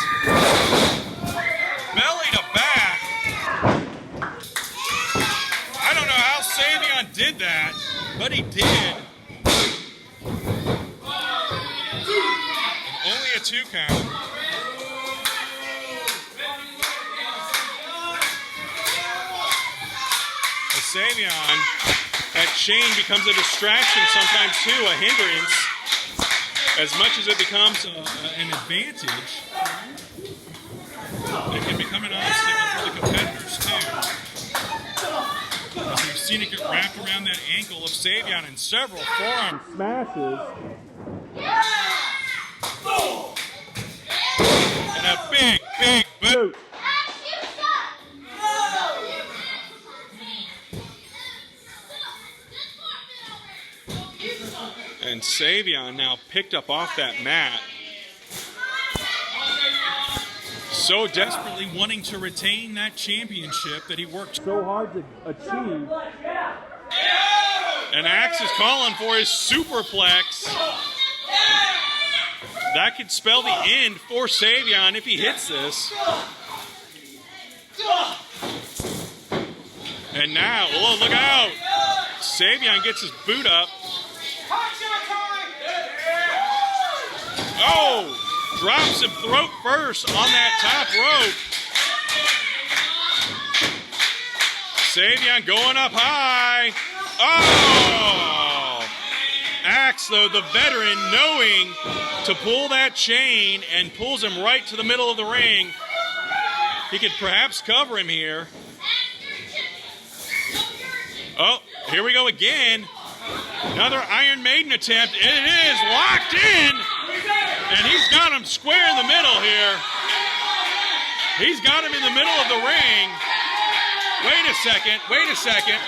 Belly to back. I don't know how Savveon did that, but he did. And only a 2 count. With Savveon, that chain becomes a distraction sometimes too, a hindrance, as much as it becomes an advantage. It can become an obstacle for the competitors too. As we've seen it get wrapped around that ankle of Savveon in several forearm smashes. And a big, big boot. And Savveon now picked up off that mat. So desperately wanting to retain that championship that he worked so hard to achieve. And Axe is calling for his superplex. That could spell the end for Savveon if he hits this. And now, oh, look out. Savveon gets his boot up. Oh! Drops him throat first on that top rope. Savveon going up high. Oh! Axe, though, the veteran, knowing to pull that chain and pulls him right to the middle of the ring. He could perhaps cover him here. Oh, here we go again. Another Iron Maiden attempt. It is locked in. And he's got him square in the middle here. He's got him in the middle of the ring. Wait a second. Wait a second.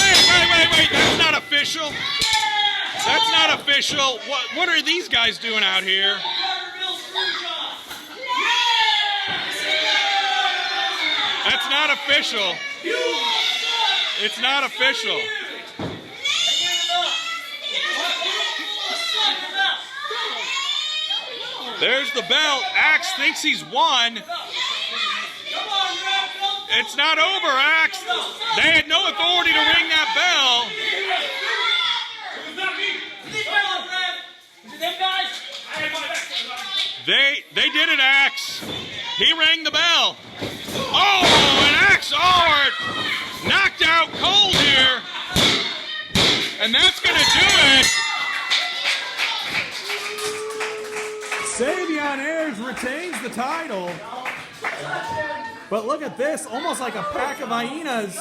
Wait. That's not official. That's not official. What are these guys doing out here? That's not official. It's not official. There's the belt. Axe thinks he's won. It's not over, Axe. They had no authority to ring that bell. They did it, Axe. He rang the bell. Oh, and Axe Allwardt knocked out cold here. And that's going to do it. Savveon Ayers retains the title. But look at this, almost like a pack of hyenas.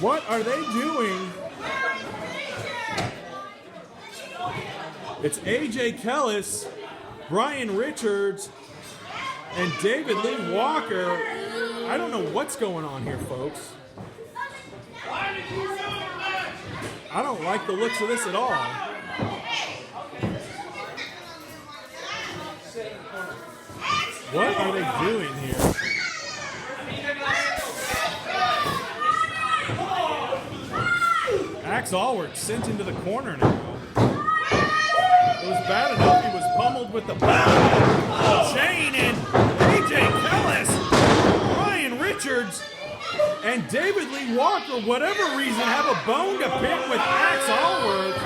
What are they doing? It's AJ Kellis, Brian Richards, and David Lee Walker. I don't know what's going on here, folks. I don't like the looks of this at all. What are they doing here? Axe Allwardt sent into the corner now. It was bad enough he was pummeled with the chain, and AJ Kellis, Brian Richards, and David Lee Walker, whatever reason, have a bone to pick with Axe Allwardt.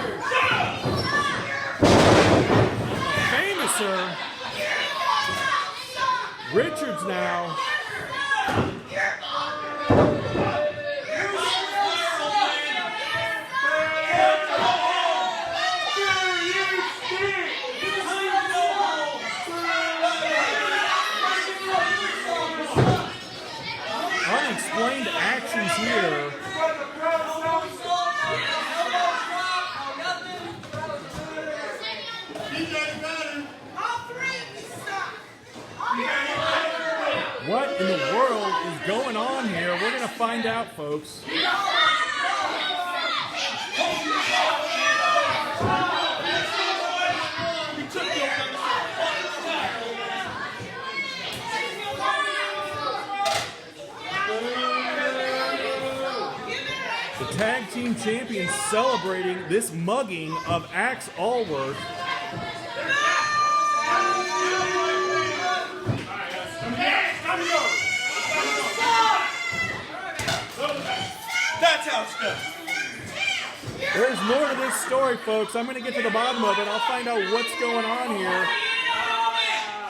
Famouser. Richards now. Unexplained actions here. What in the world is going on here? We're going to find out, folks. The tag team champions celebrating this mugging of Axe Allwardt. That's how it's done. There's more to this story, folks. I'm going to get to the bottom of it. I'll find out what's going on here.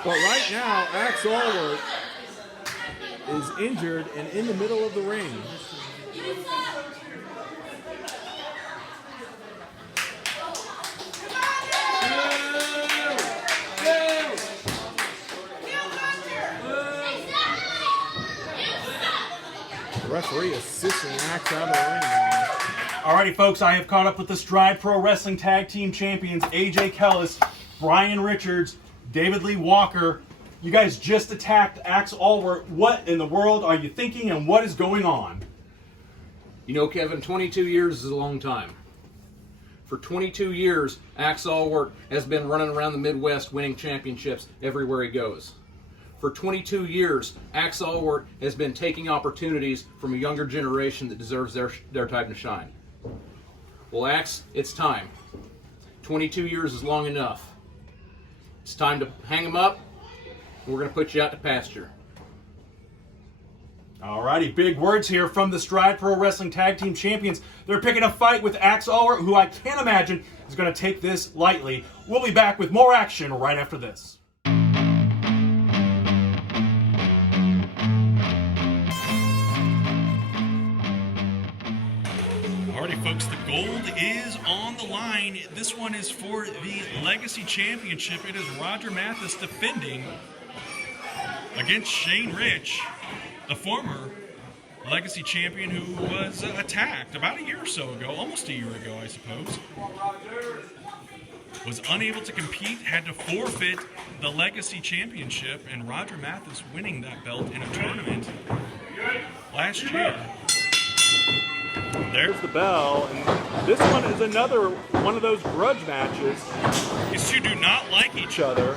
But right now, Axe Allwardt is injured and in the middle of the ring. The referee assisting Axe out of the ring now. Alrighty, folks, I have caught up with the Stride Pro Wrestling Tag Team Champions, AJ Kellis, Brian Richards, David Lee Walker. You guys just attacked Axe Allwardt. What in the world are you thinking, and what is going on? You know, Kevin, 22 years is a long time. For 22 years, Axe Allwardt has been running around the Midwest winning championships everywhere he goes. For 22 years, Axe Allwardt has been taking opportunities from a younger generation that deserves their time to shine. Well, Axe, it's time. 22 years is long enough. It's time to hang him up, and we're going to put you out to pasture. Alrighty, big words here from the Stride Pro Wrestling Tag Team Champions. They're picking a fight with Axe Allwardt, who I can't imagine is going to take this lightly. We'll be back with more action right after this. Alrighty, folks, the gold is on the line. This one is for the Legacy Championship. It is Roger Matheus defending against Shane Rich, the former Legacy champion who was attacked about a year or so ago, almost a year ago, I suppose. was unable to compete, had to forfeit the Legacy Championship, and Roger Matheus winning that belt in a tournament last year. There's the bell, and this one is another one of those grudge matches. These two do not like each other.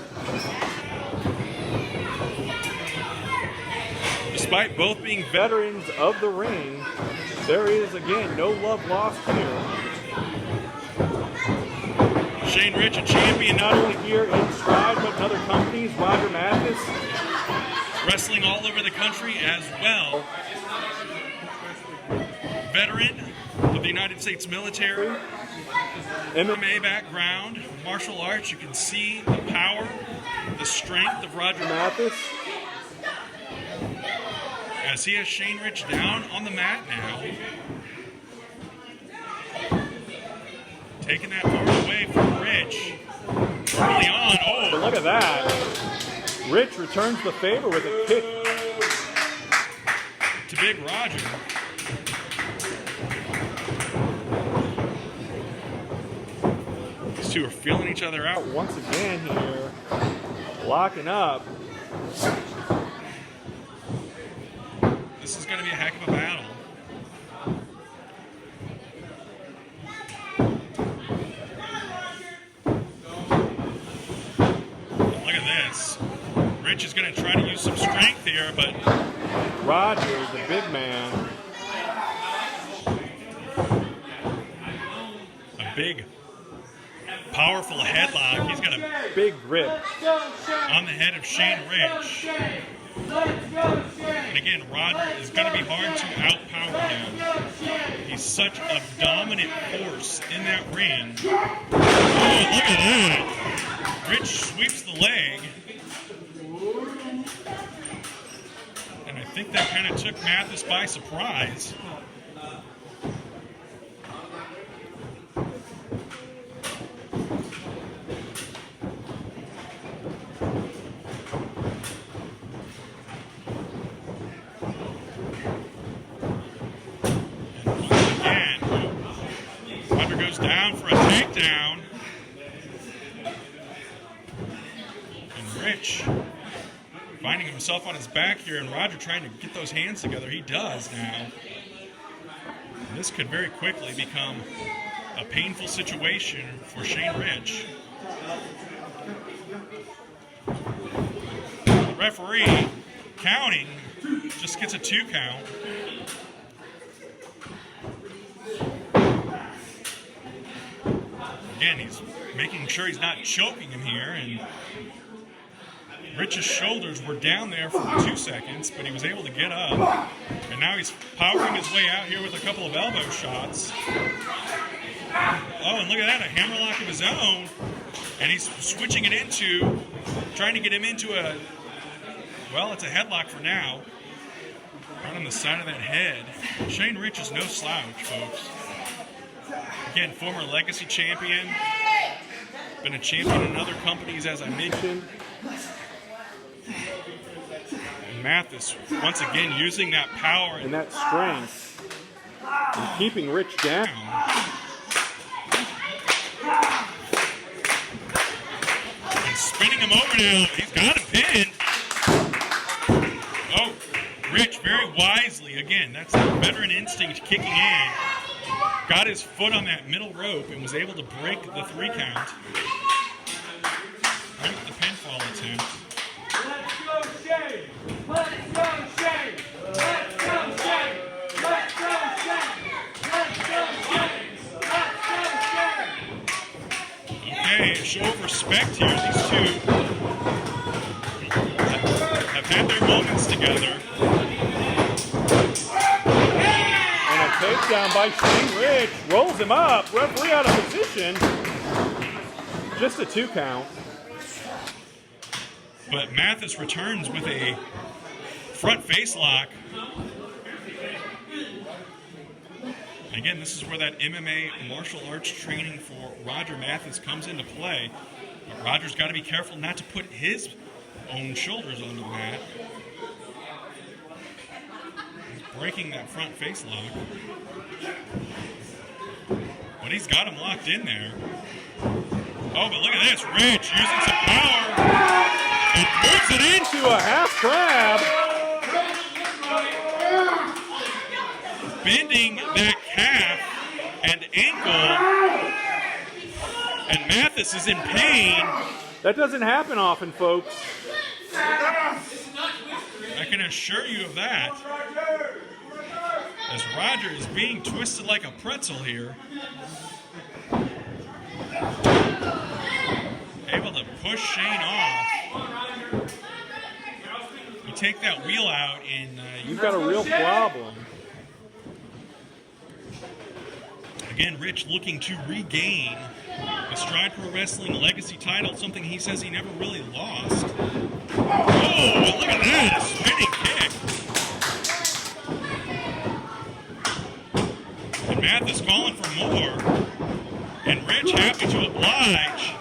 Despite both being veterans of the ring, there is, again, no love lost here. Shane Rich, a champion not only here in Stride, but in other companies. Roger Matheus, wrestling all over the country as well. Veteran of the United States military, MMA background, martial arts. You can see the power, the strength of Roger Matheus as he has Shane Rich down on the mat now. Taking that forward away from Rich early on. Oh, look at that. Rich returns the favor with a kick to Big Roger. These two are feeling each other out once again here. Locking up. This is going to be a heck of a battle. Look at this. Rich is going to try to use some strength here, but Roger, the big man, a big, powerful headlock. He's got a big grip on the head of Shane Rich. And again, Roger is going to be hard to outpower him. He's such a dominant force in that ring. Oh, look at that. Rich sweeps the leg. And I think that kind of took Matheus by surprise. Down for a takedown. And Rich finding himself on his back here, and Roger trying to get those hands together. He does now. And this could very quickly become a painful situation for Shane Rich. The referee counting just gets a 2 count. Again, he's making sure he's not choking him here, and Rich's shoulders were down there for 2 seconds, but he was able to get up, and now he's powering his way out here with a couple of elbow shots. Oh, and look at that, a hammerlock of his own, and he's switching it into, trying to get him into a, well, it's a headlock for now, right on the side of that head. Shane Rich is no slouch, folks. Again, former Legacy champion, been a champion in other companies, as I mentioned. And Matheus, once again, using that power and that strength and keeping Rich down. And spinning him over now. He's got him pinned. Oh, Rich very wisely, again, that's that veteran instinct kicking in. Got his foot on that middle rope and was able to break the 3 count. Right with the pinfall attempt. Let's go, Shane! Let's go, Shane! Let's go, Shane! Let's go, Shane! Let's go, Shane! Let's go, Shane! Okay, a show of respect here. These two have had their moments together. Takedown by Shane Rich, rolls him up, referee out of position, just a 2 count. But Matheus returns with a front face lock. Again, this is where that MMA martial arts training for Roger Matheus comes into play. But Roger's got to be careful not to put his own shoulders onto the mat. Breaking that front face lock. But he's got him locked in there. Oh, but look at this. Rich using some power and moves it into To a half crab. bending that calf and ankle. And Matheus is in pain. That doesn't happen often, folks. I can assure you of that. As Roger is being twisted like a pretzel here. Able to push Shane off. You take that wheel out and You've got a real problem. again, Rich looking to regain the Stride Pro Wrestling Legacy title, something he says he never really lost. Oh, look at that, a spinning kick. And Matheus calling for more. And Rich happy to oblige.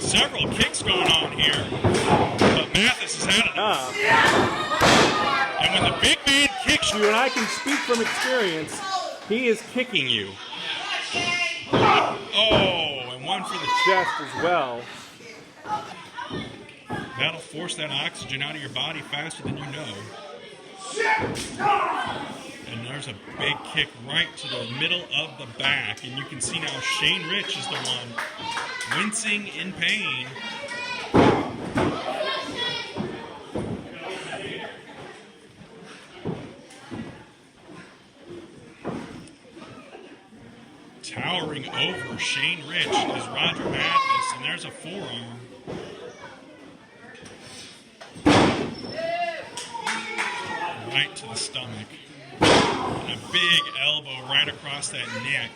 Several kicks going on here. But Matheus has had enough. And when the big man kicks you, And I can speak from experience, he is kicking you. oh, and one for the Chest as well. That'll force that oxygen out of your body faster than you know. And there's a big kick right to the middle of the back. And you can see now Shane Rich is the one wincing in pain. Towering over Shane Rich is Roger Matheus, and there's a forearm. Right to the stomach. And a big elbow right across that neck.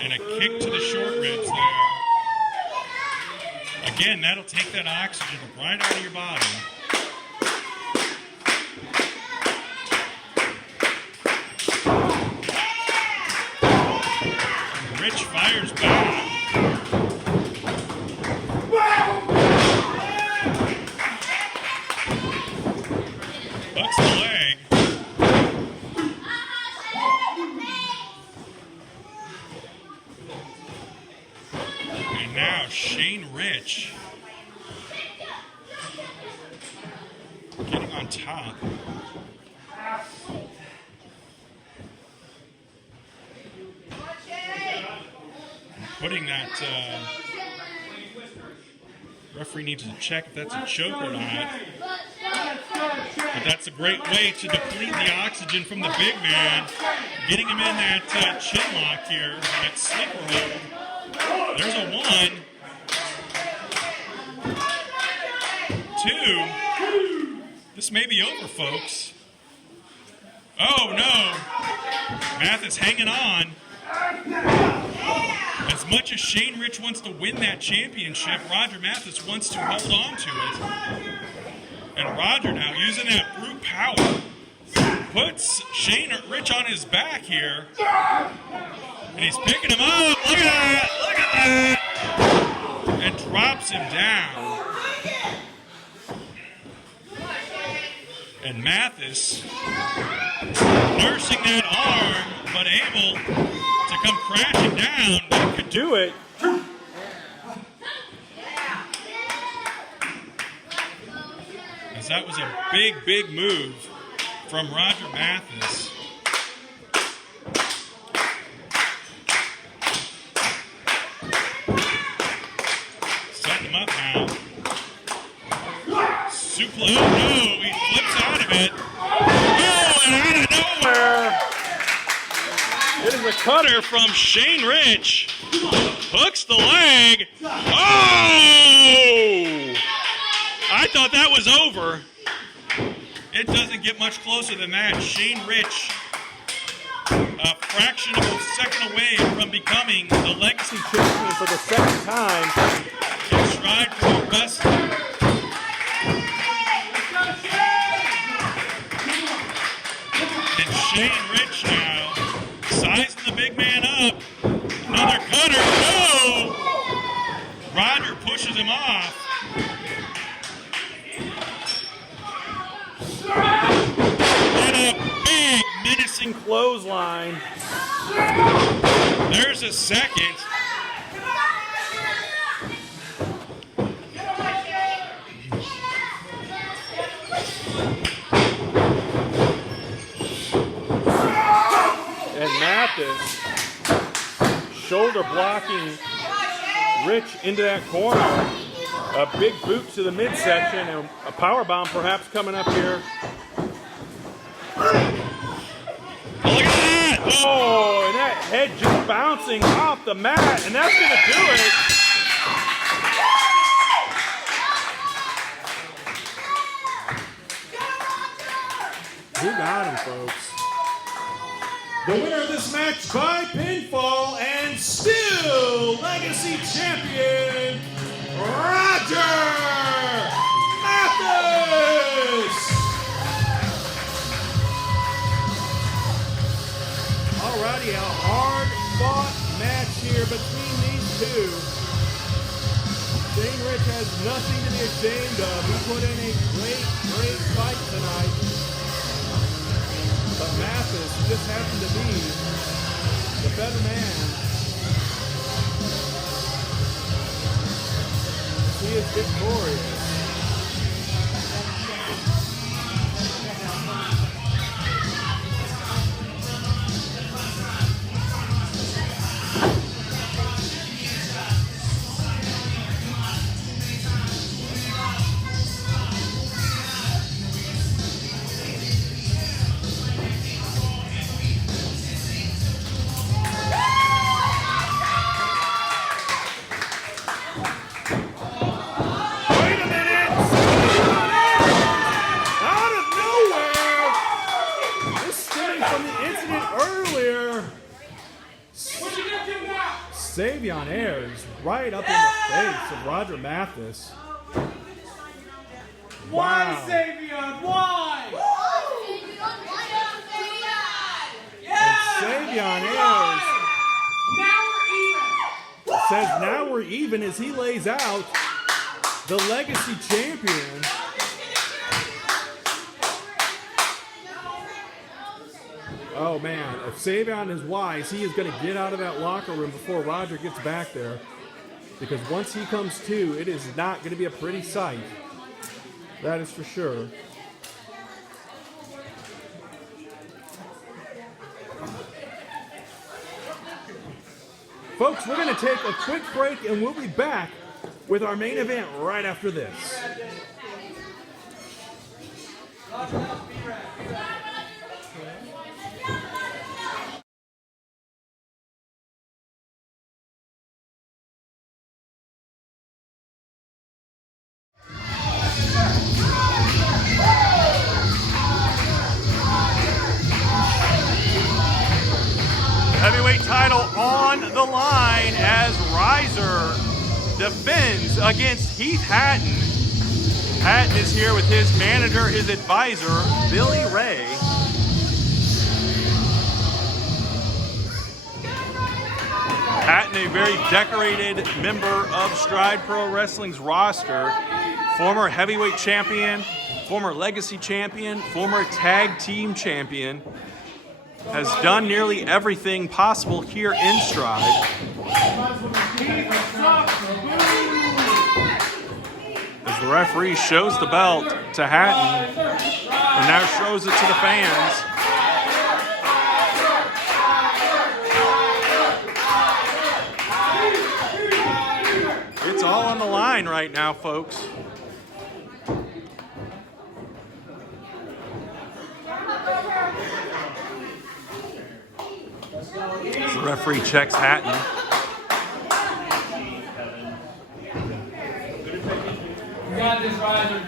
And a kick to the short ribs there. Again, that'll take that oxygen right out of your body. Rich fires back. Hooks the leg. And now Shane Rich getting on top. Putting that referee needs to check if that's a choke or not. But that's a great way to deplete the oxygen from the big man. Getting him in that chin lock here, that sleeper hold. There's a 1. 2. This may be over, folks. Oh, no. Matheus hanging on. As much as Shane Rich wants to win that championship, Roger Matheus wants to hold on to it. And Roger now using that brute power puts Shane Rich on his back here. And he's picking him up. Look at that. Look at that. And drops him down. And Matheus nursing that arm, but able to come crashing down. That could do it. As that was a big, big move from Roger Matheus. Setting him up now. Suplex. Oh no, he flips out of it. Oh, and out of nowhere. It is a cutter from Shane Rich. Hooks the leg. Oh! I thought that was over. It doesn't get much closer than that. Shane Rich, a fraction of a second away from becoming the legacy champion For the second time. in Stride Pro Wrestling. And Shane Rich now sizing the big man up. Another cutter. No! Roger pushes him off. And a big bouncing clothesline. There's a second. And Matheus shoulder blocking Rich into that corner. A big boot to the midsection and a power bomb perhaps coming up here. Look at that! Oh, and that head just bouncing off the mat, and that's going to do it. Who got him, folks? The winner of this match by pinfall and still Legacy Champion, Ryzer Matheus! Alrighty, a hard-fought match here between these two. Dane Rich has nothing to be ashamed of. He put in a great fight tonight. But Matheus just happened to be the better man. He is victorious. Savveon Ayers right up in the face of Roger Matheus. Why, Savveon? Why? Savveon Ayers says now we're even as he lays out the Legacy Champion. Oh man, if Savveon is wise, he is going to get out of that locker room before Roger gets back there. Because once he comes to, it is not going to be a pretty sight. That is for sure. Folks, we're going to take a quick break and we'll be back with our main event right after this. Heavyweight title on the line as Ryzer defends against Heath Hatton. Hatton is here with his manager, his advisor, Billy Ray. Hatton, a very decorated member of Stride Pro Wrestling's roster, former heavyweight champion, former legacy champion, former tag team champion, has done nearly everything possible here in Stride. As the referee shows the belt to Hatton and now shows it to the fans. It's all on the line right now, folks. The referee checks Hatton. You got this, Ryzer.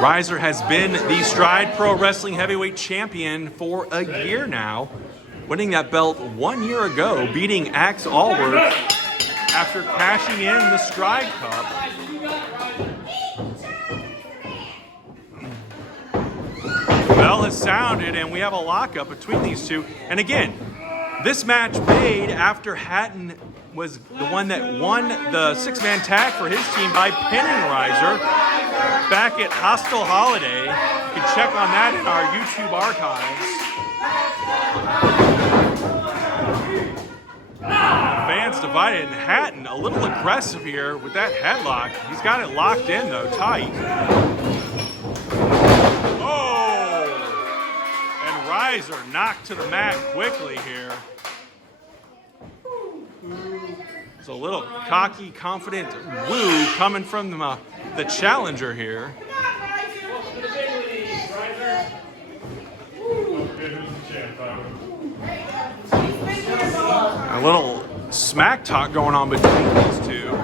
Ryzer has been the Stride Pro Wrestling Heavyweight Champion for a year now, winning that belt 1 year ago, beating Allwardt after cashing in the Stride Cup. The bell has sounded and we have a lockup between these two. And again, This match made after Hatton was the one that won the 6-man tag for his team by pinning Ryzer back at Hostile Holiday. You can check on that in our YouTube archives. Fans divided, and Hatton a little aggressive here with that headlock. He's got it locked in though, tight. Oh! And Ryzer knocked to the mat quickly here. It's a little cocky, confident woo coming from the challenger here. A little smack talk going on between these two.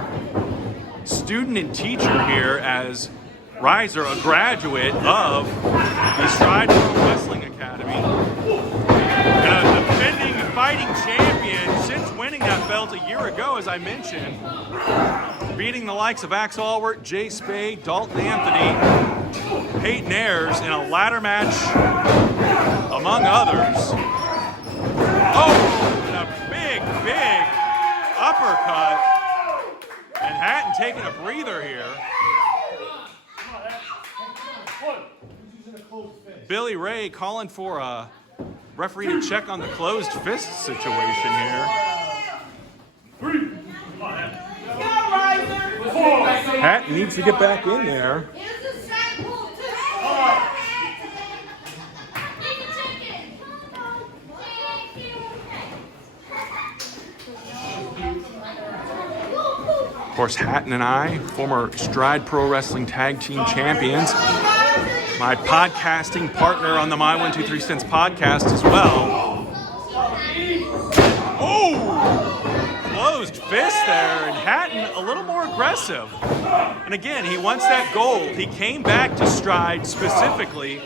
Student and teacher here, as Ryzer, a graduate of the Stride Pro Wrestling Academy. And a defending fighting champion since winning that belt a year ago, as I mentioned. Beating the likes of Allwardt, Jay Spade, Dalton Anthony, Peyton Ayers in a ladder match, among others. Oh, and a big uppercut. And Hatton taking a breather here. Billy Ray calling for a referee to check on the closed fist situation here. Hatton needs to get back in there. Of course, Hatton and I, former Stride Pro Wrestling Tag Team Champions, my podcasting partner on the My 123 Cents podcast as well. Oh! Closed fist there, and Hatton a little more aggressive. And again, he wants that gold. He came back to Stride specifically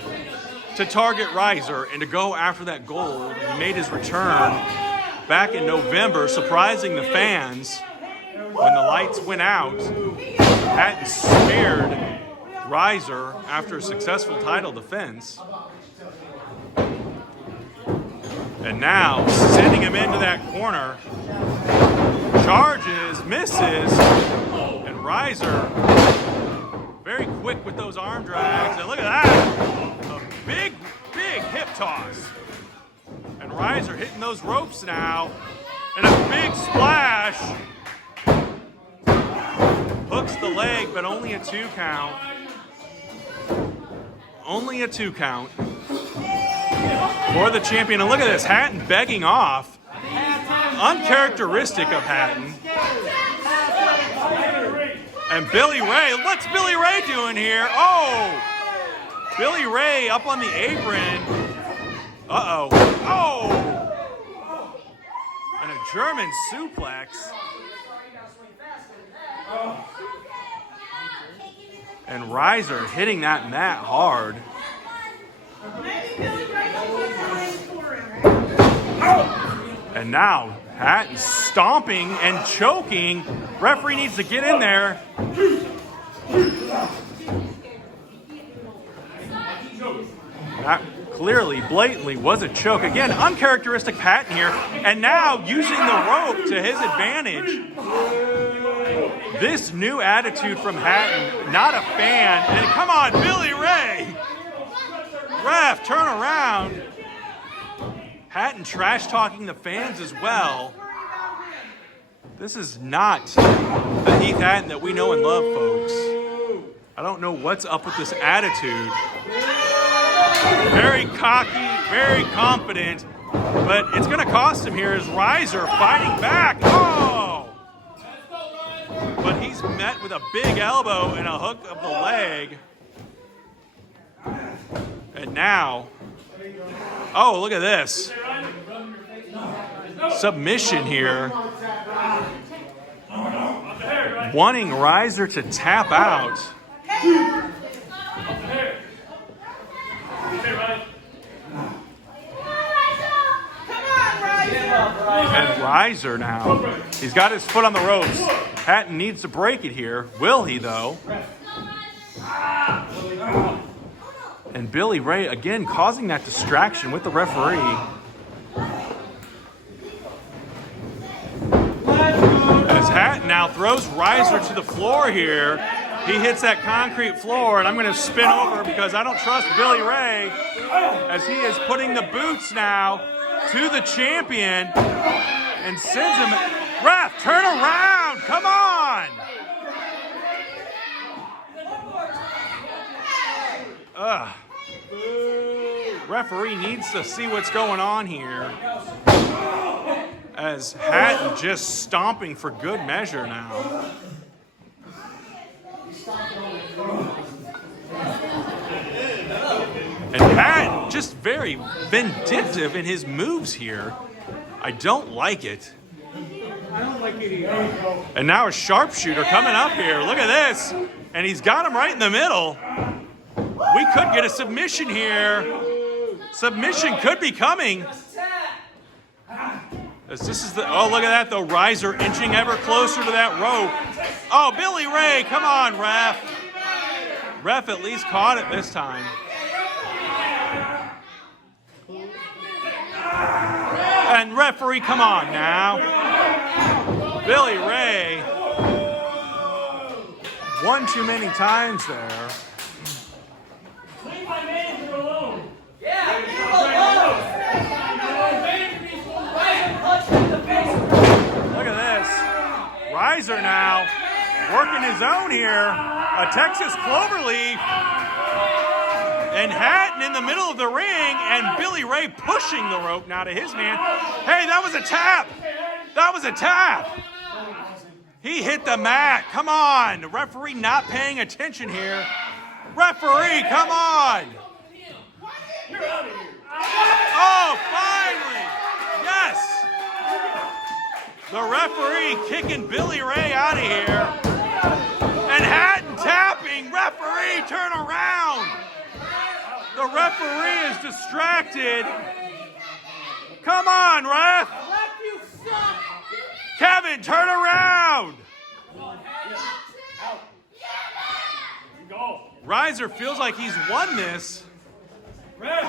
to target Ryzer and to go after that gold. He made his return back in November, surprising the fans. When the lights went out, Hatton speared Ryzer after a successful title defense. And now, sending him into that corner. Charges, misses, and Ryzer very quick with those arm drags. And look at that! A big hip toss. And Ryzer hitting those ropes now. And a big splash. Hooks the leg, but only a 2 count. Only a 2 count for the champion. And look at this, Hatton begging off. Uncharacteristic of Hatton. And Billy Ray, what's Billy Ray doing here? Oh! Billy Ray up on the apron. Uh-oh. Oh! And a German suplex. And Ryzer hitting that mat hard. And now Hatton stomping and choking. Referee needs to get in there. That clearly, blatantly was a choke. Again, uncharacteristic Hatton here. And now using the rope to his advantage. This new attitude from Hatton, not a fan. And come on, Billy Ray. Ref, turn around. Hatton trash talking the fans as well. This is not the Heath Hatton that we know and love, folks. I don't know what's up with this attitude. Very cocky, very confident, but it's going to cost him here as Ryzer fighting back. Oh! But he's met with a big elbow and a hook of the leg. And now, oh, look at this. Submission here. Wanting Ryzer to tap out. And Ryzer now, he's got his foot on the ropes. Hatton needs to break it here. Will he, though? And Billy Ray, again, causing that distraction with the referee. now throws Ryzer to the floor here. He hits that concrete floor, and I'm going to spin over because I don't trust Billy Ray as he is putting the boots now to the champion and sends him. Ref, turn around. Come on. Ugh. Referee needs to see what's going on here. As Hatton just stomping for good measure now. And Hatton just very vindictive in his moves here. I don't like it. I don't like it either. And now a sharpshooter coming up here. Look at this. And he's got him right in the middle. We could get a submission here. Submission could be coming. As this is the, oh, look at that though. Ryzer inching ever closer to that rope. Oh, Billy Ray, come on, ref. Ref at least caught it this time. And referee, come on now. Billy Ray. One too many times there. Leave my manager alone. Yeah, leave him alone. Look at this. Ryzer now working his own here. A Texas cloverleaf. And Hatton in the middle of the ring, and Billy Ray pushing the rope now to his man. Hey, that was a tap. That was a tap. He hit the mat. Come on. The referee not paying attention here. Referee, come on. Oh, finally. Yes. The referee kicking Billy Ray out of here. And Hatton tapping. Referee, turn around. The referee is distracted. Come on, ref. Kevin, turn around. Ryzer feels like he's won this. Ref,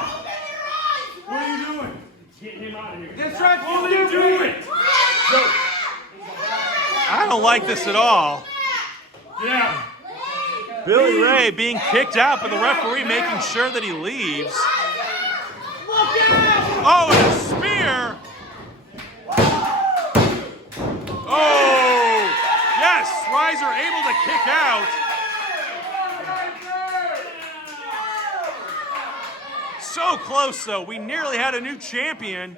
what are you doing? Getting him out of here. That's right. What are you doing? I don't like this at all. Yeah. Billy Ray being kicked out, but the referee making sure that he leaves. Oh, and a spear. Oh, yes, Ryzer able to kick out. So close, though. We nearly had a new champion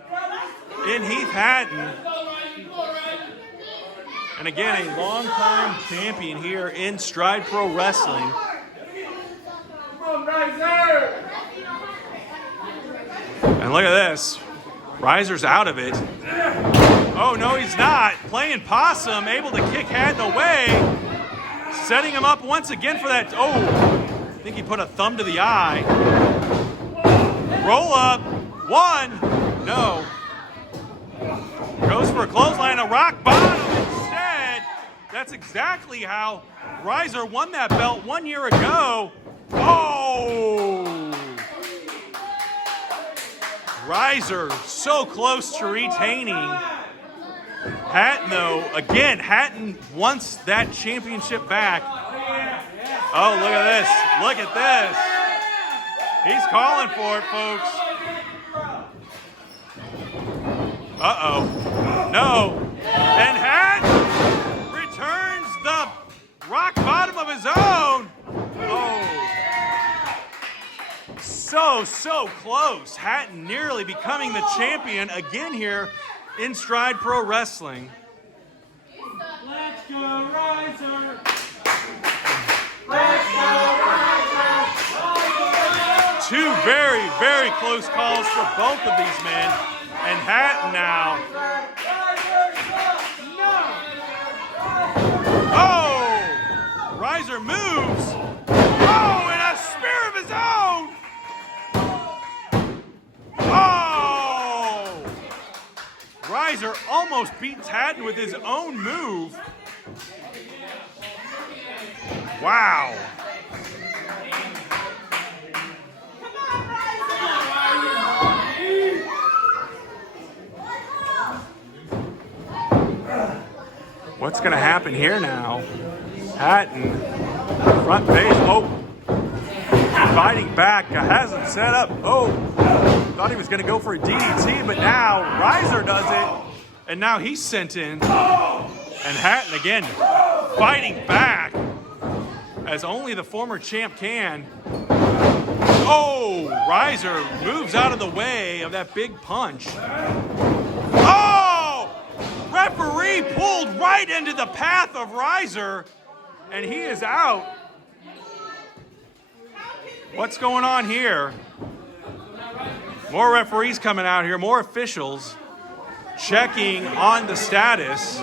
in Heath Hatton. And again, a long-time champion here in Stride Pro Wrestling. And look at this. Ryzer's out of it. Oh, no, he's not. Playing possum, able to kick Hatton away. Setting him up once again for that. Oh, I think he put a thumb to the eye. Roll up. One. No. Goes for a clothesline, a rock bottom instead. That's exactly how Ryzer won that belt 1 year ago. Oh! Ryzer so close to retaining. Hatton, though, again, Hatton wants that championship back. Oh, look at this. Look at this. He's calling for it, folks. Uh-oh. No. And Hatton returns the rock bottom of his own. Oh. So close. Hatton nearly becoming the champion again here in Stride Pro Wrestling. Let's go, Ryzer. Two very, very close calls for both of these men. And Hatton now. Oh! Ryzer moves. Oh, and a spear of his own. Oh! Ryzer almost beats Hatton with his own move. Wow. What's going to happen here now? Hatton, front base. Oh, fighting back. Hasn't set up. Oh, thought he was going to go for a DDT, but now Ryzer does it. And now he's sent in. And Hatton again fighting back as only the former champ can. Oh, Ryzer moves out of the way of that big punch. Oh! Referee pulled right into the path of Ryzer, and he is out. What's going on here? More referees coming out here, more officials checking on the status.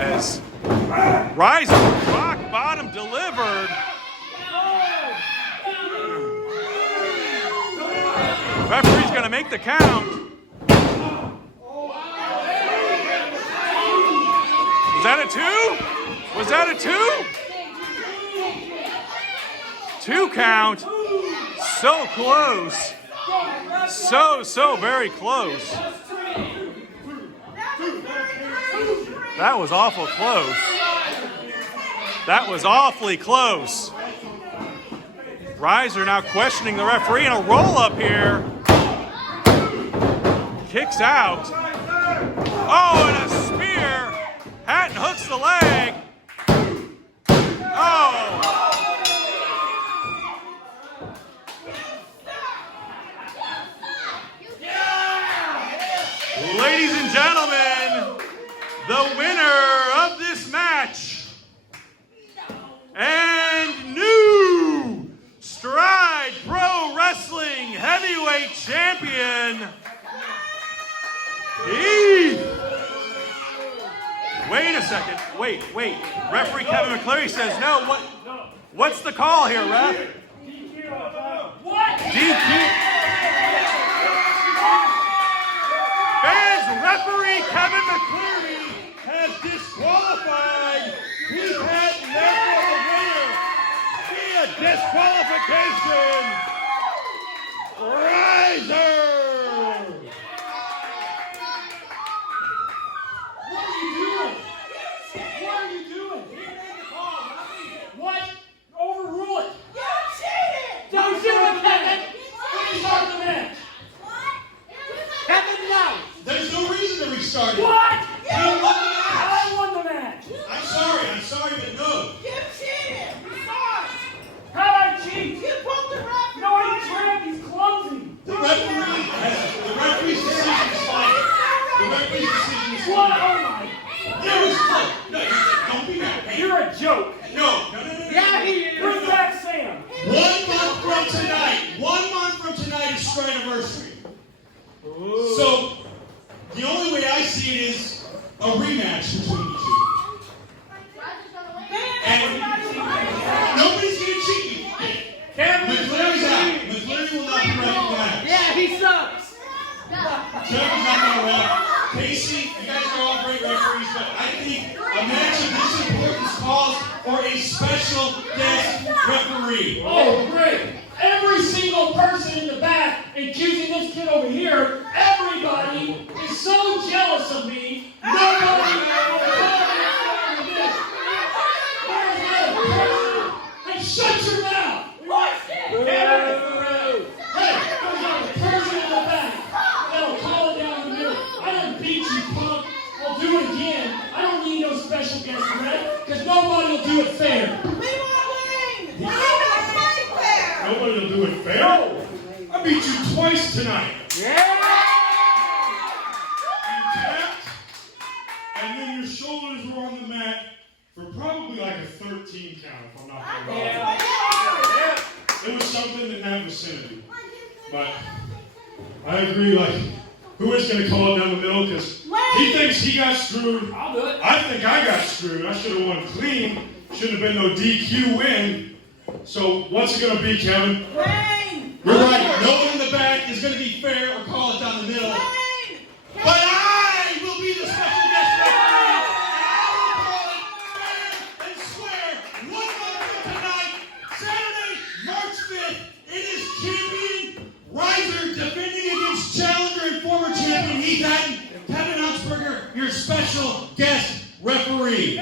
As Ryzer rock bottom delivered. Referee's gonna make the count. Was that a 2? Was that a 2? 2 count. So close. So very close. That was awful close. That was awfully close. Ryzer now questioning the referee in a roll-up here. Kicks out. Oh, and a spear. Hatton hooks the leg. Oh. Ladies and gentlemen, the winner of this match and new Stride Pro Wrestling Heavyweight Champion, Heath. Wait a second. Wait. Referee Kevin McCleary says no. What's the call here, ref? What? DQ. Fans, referee Kevin McCleary has disqualified Heath Hatton, therefore the winner via disqualification. Ryzer. What are you doing? What are you doing? What? Overrule it. You cheated. Don't do it, Kevin. Restart the match. Kevin, no. There's no reason to restart it. What? You won the match. I won the match. I'm sorry, but no. You cheated! Besides, How'd I cheat? you broke the record! No, he trapped. He's clumsy. The referee's decision is final. The referee's decision is What? final. Oh my. There was no, don't be mad. Hey, You're a joke. no. Yeah, he is. Bring back Sam. 1 month from tonight. 1 month from tonight is Stride anniversary. So the only way I see it is a rematch between you two. And nobody's gonna cheat me. McCleary's out. McCleary will not be recognized. Yeah, he sucks. Trevor's not gonna ref. Casey, you guys are all great referees, but I think a match of this importance calls for a special guest referee. Oh, great. Every single person in the back, accusing this kid over here, everybody is so jealous of me. Nobody Hey, shut your mouth! Kevin! Hey, there's not a person in the back that'll call it down the middle. I didn't beat you, punk. I'll do it again. I don't need no special guest ref, because nobody will do it fair. We want to win! We're not going to fight fair! Nobody will do it fair. I beat you twice tonight. Yeah! You tapped, and then your shoulders were on the mat for probably like a 13 count, if I'm not wrong. It was something in that vicinity. But I agree, who is going to call it down the middle? Because he thinks he got screwed. I'll do it. I think I got screwed. I should have won clean. Shouldn't have been no DQ win. So what's it going to be, Kevin? Wayne! You're right. No one in the back is going to be fair or call it down the middle. Wayne! But I will be the special guest referee, and I will call it fair and square 1 month from tonight, Saturday, March 5th. It is champion Ryzer defending against challenger special guest referee.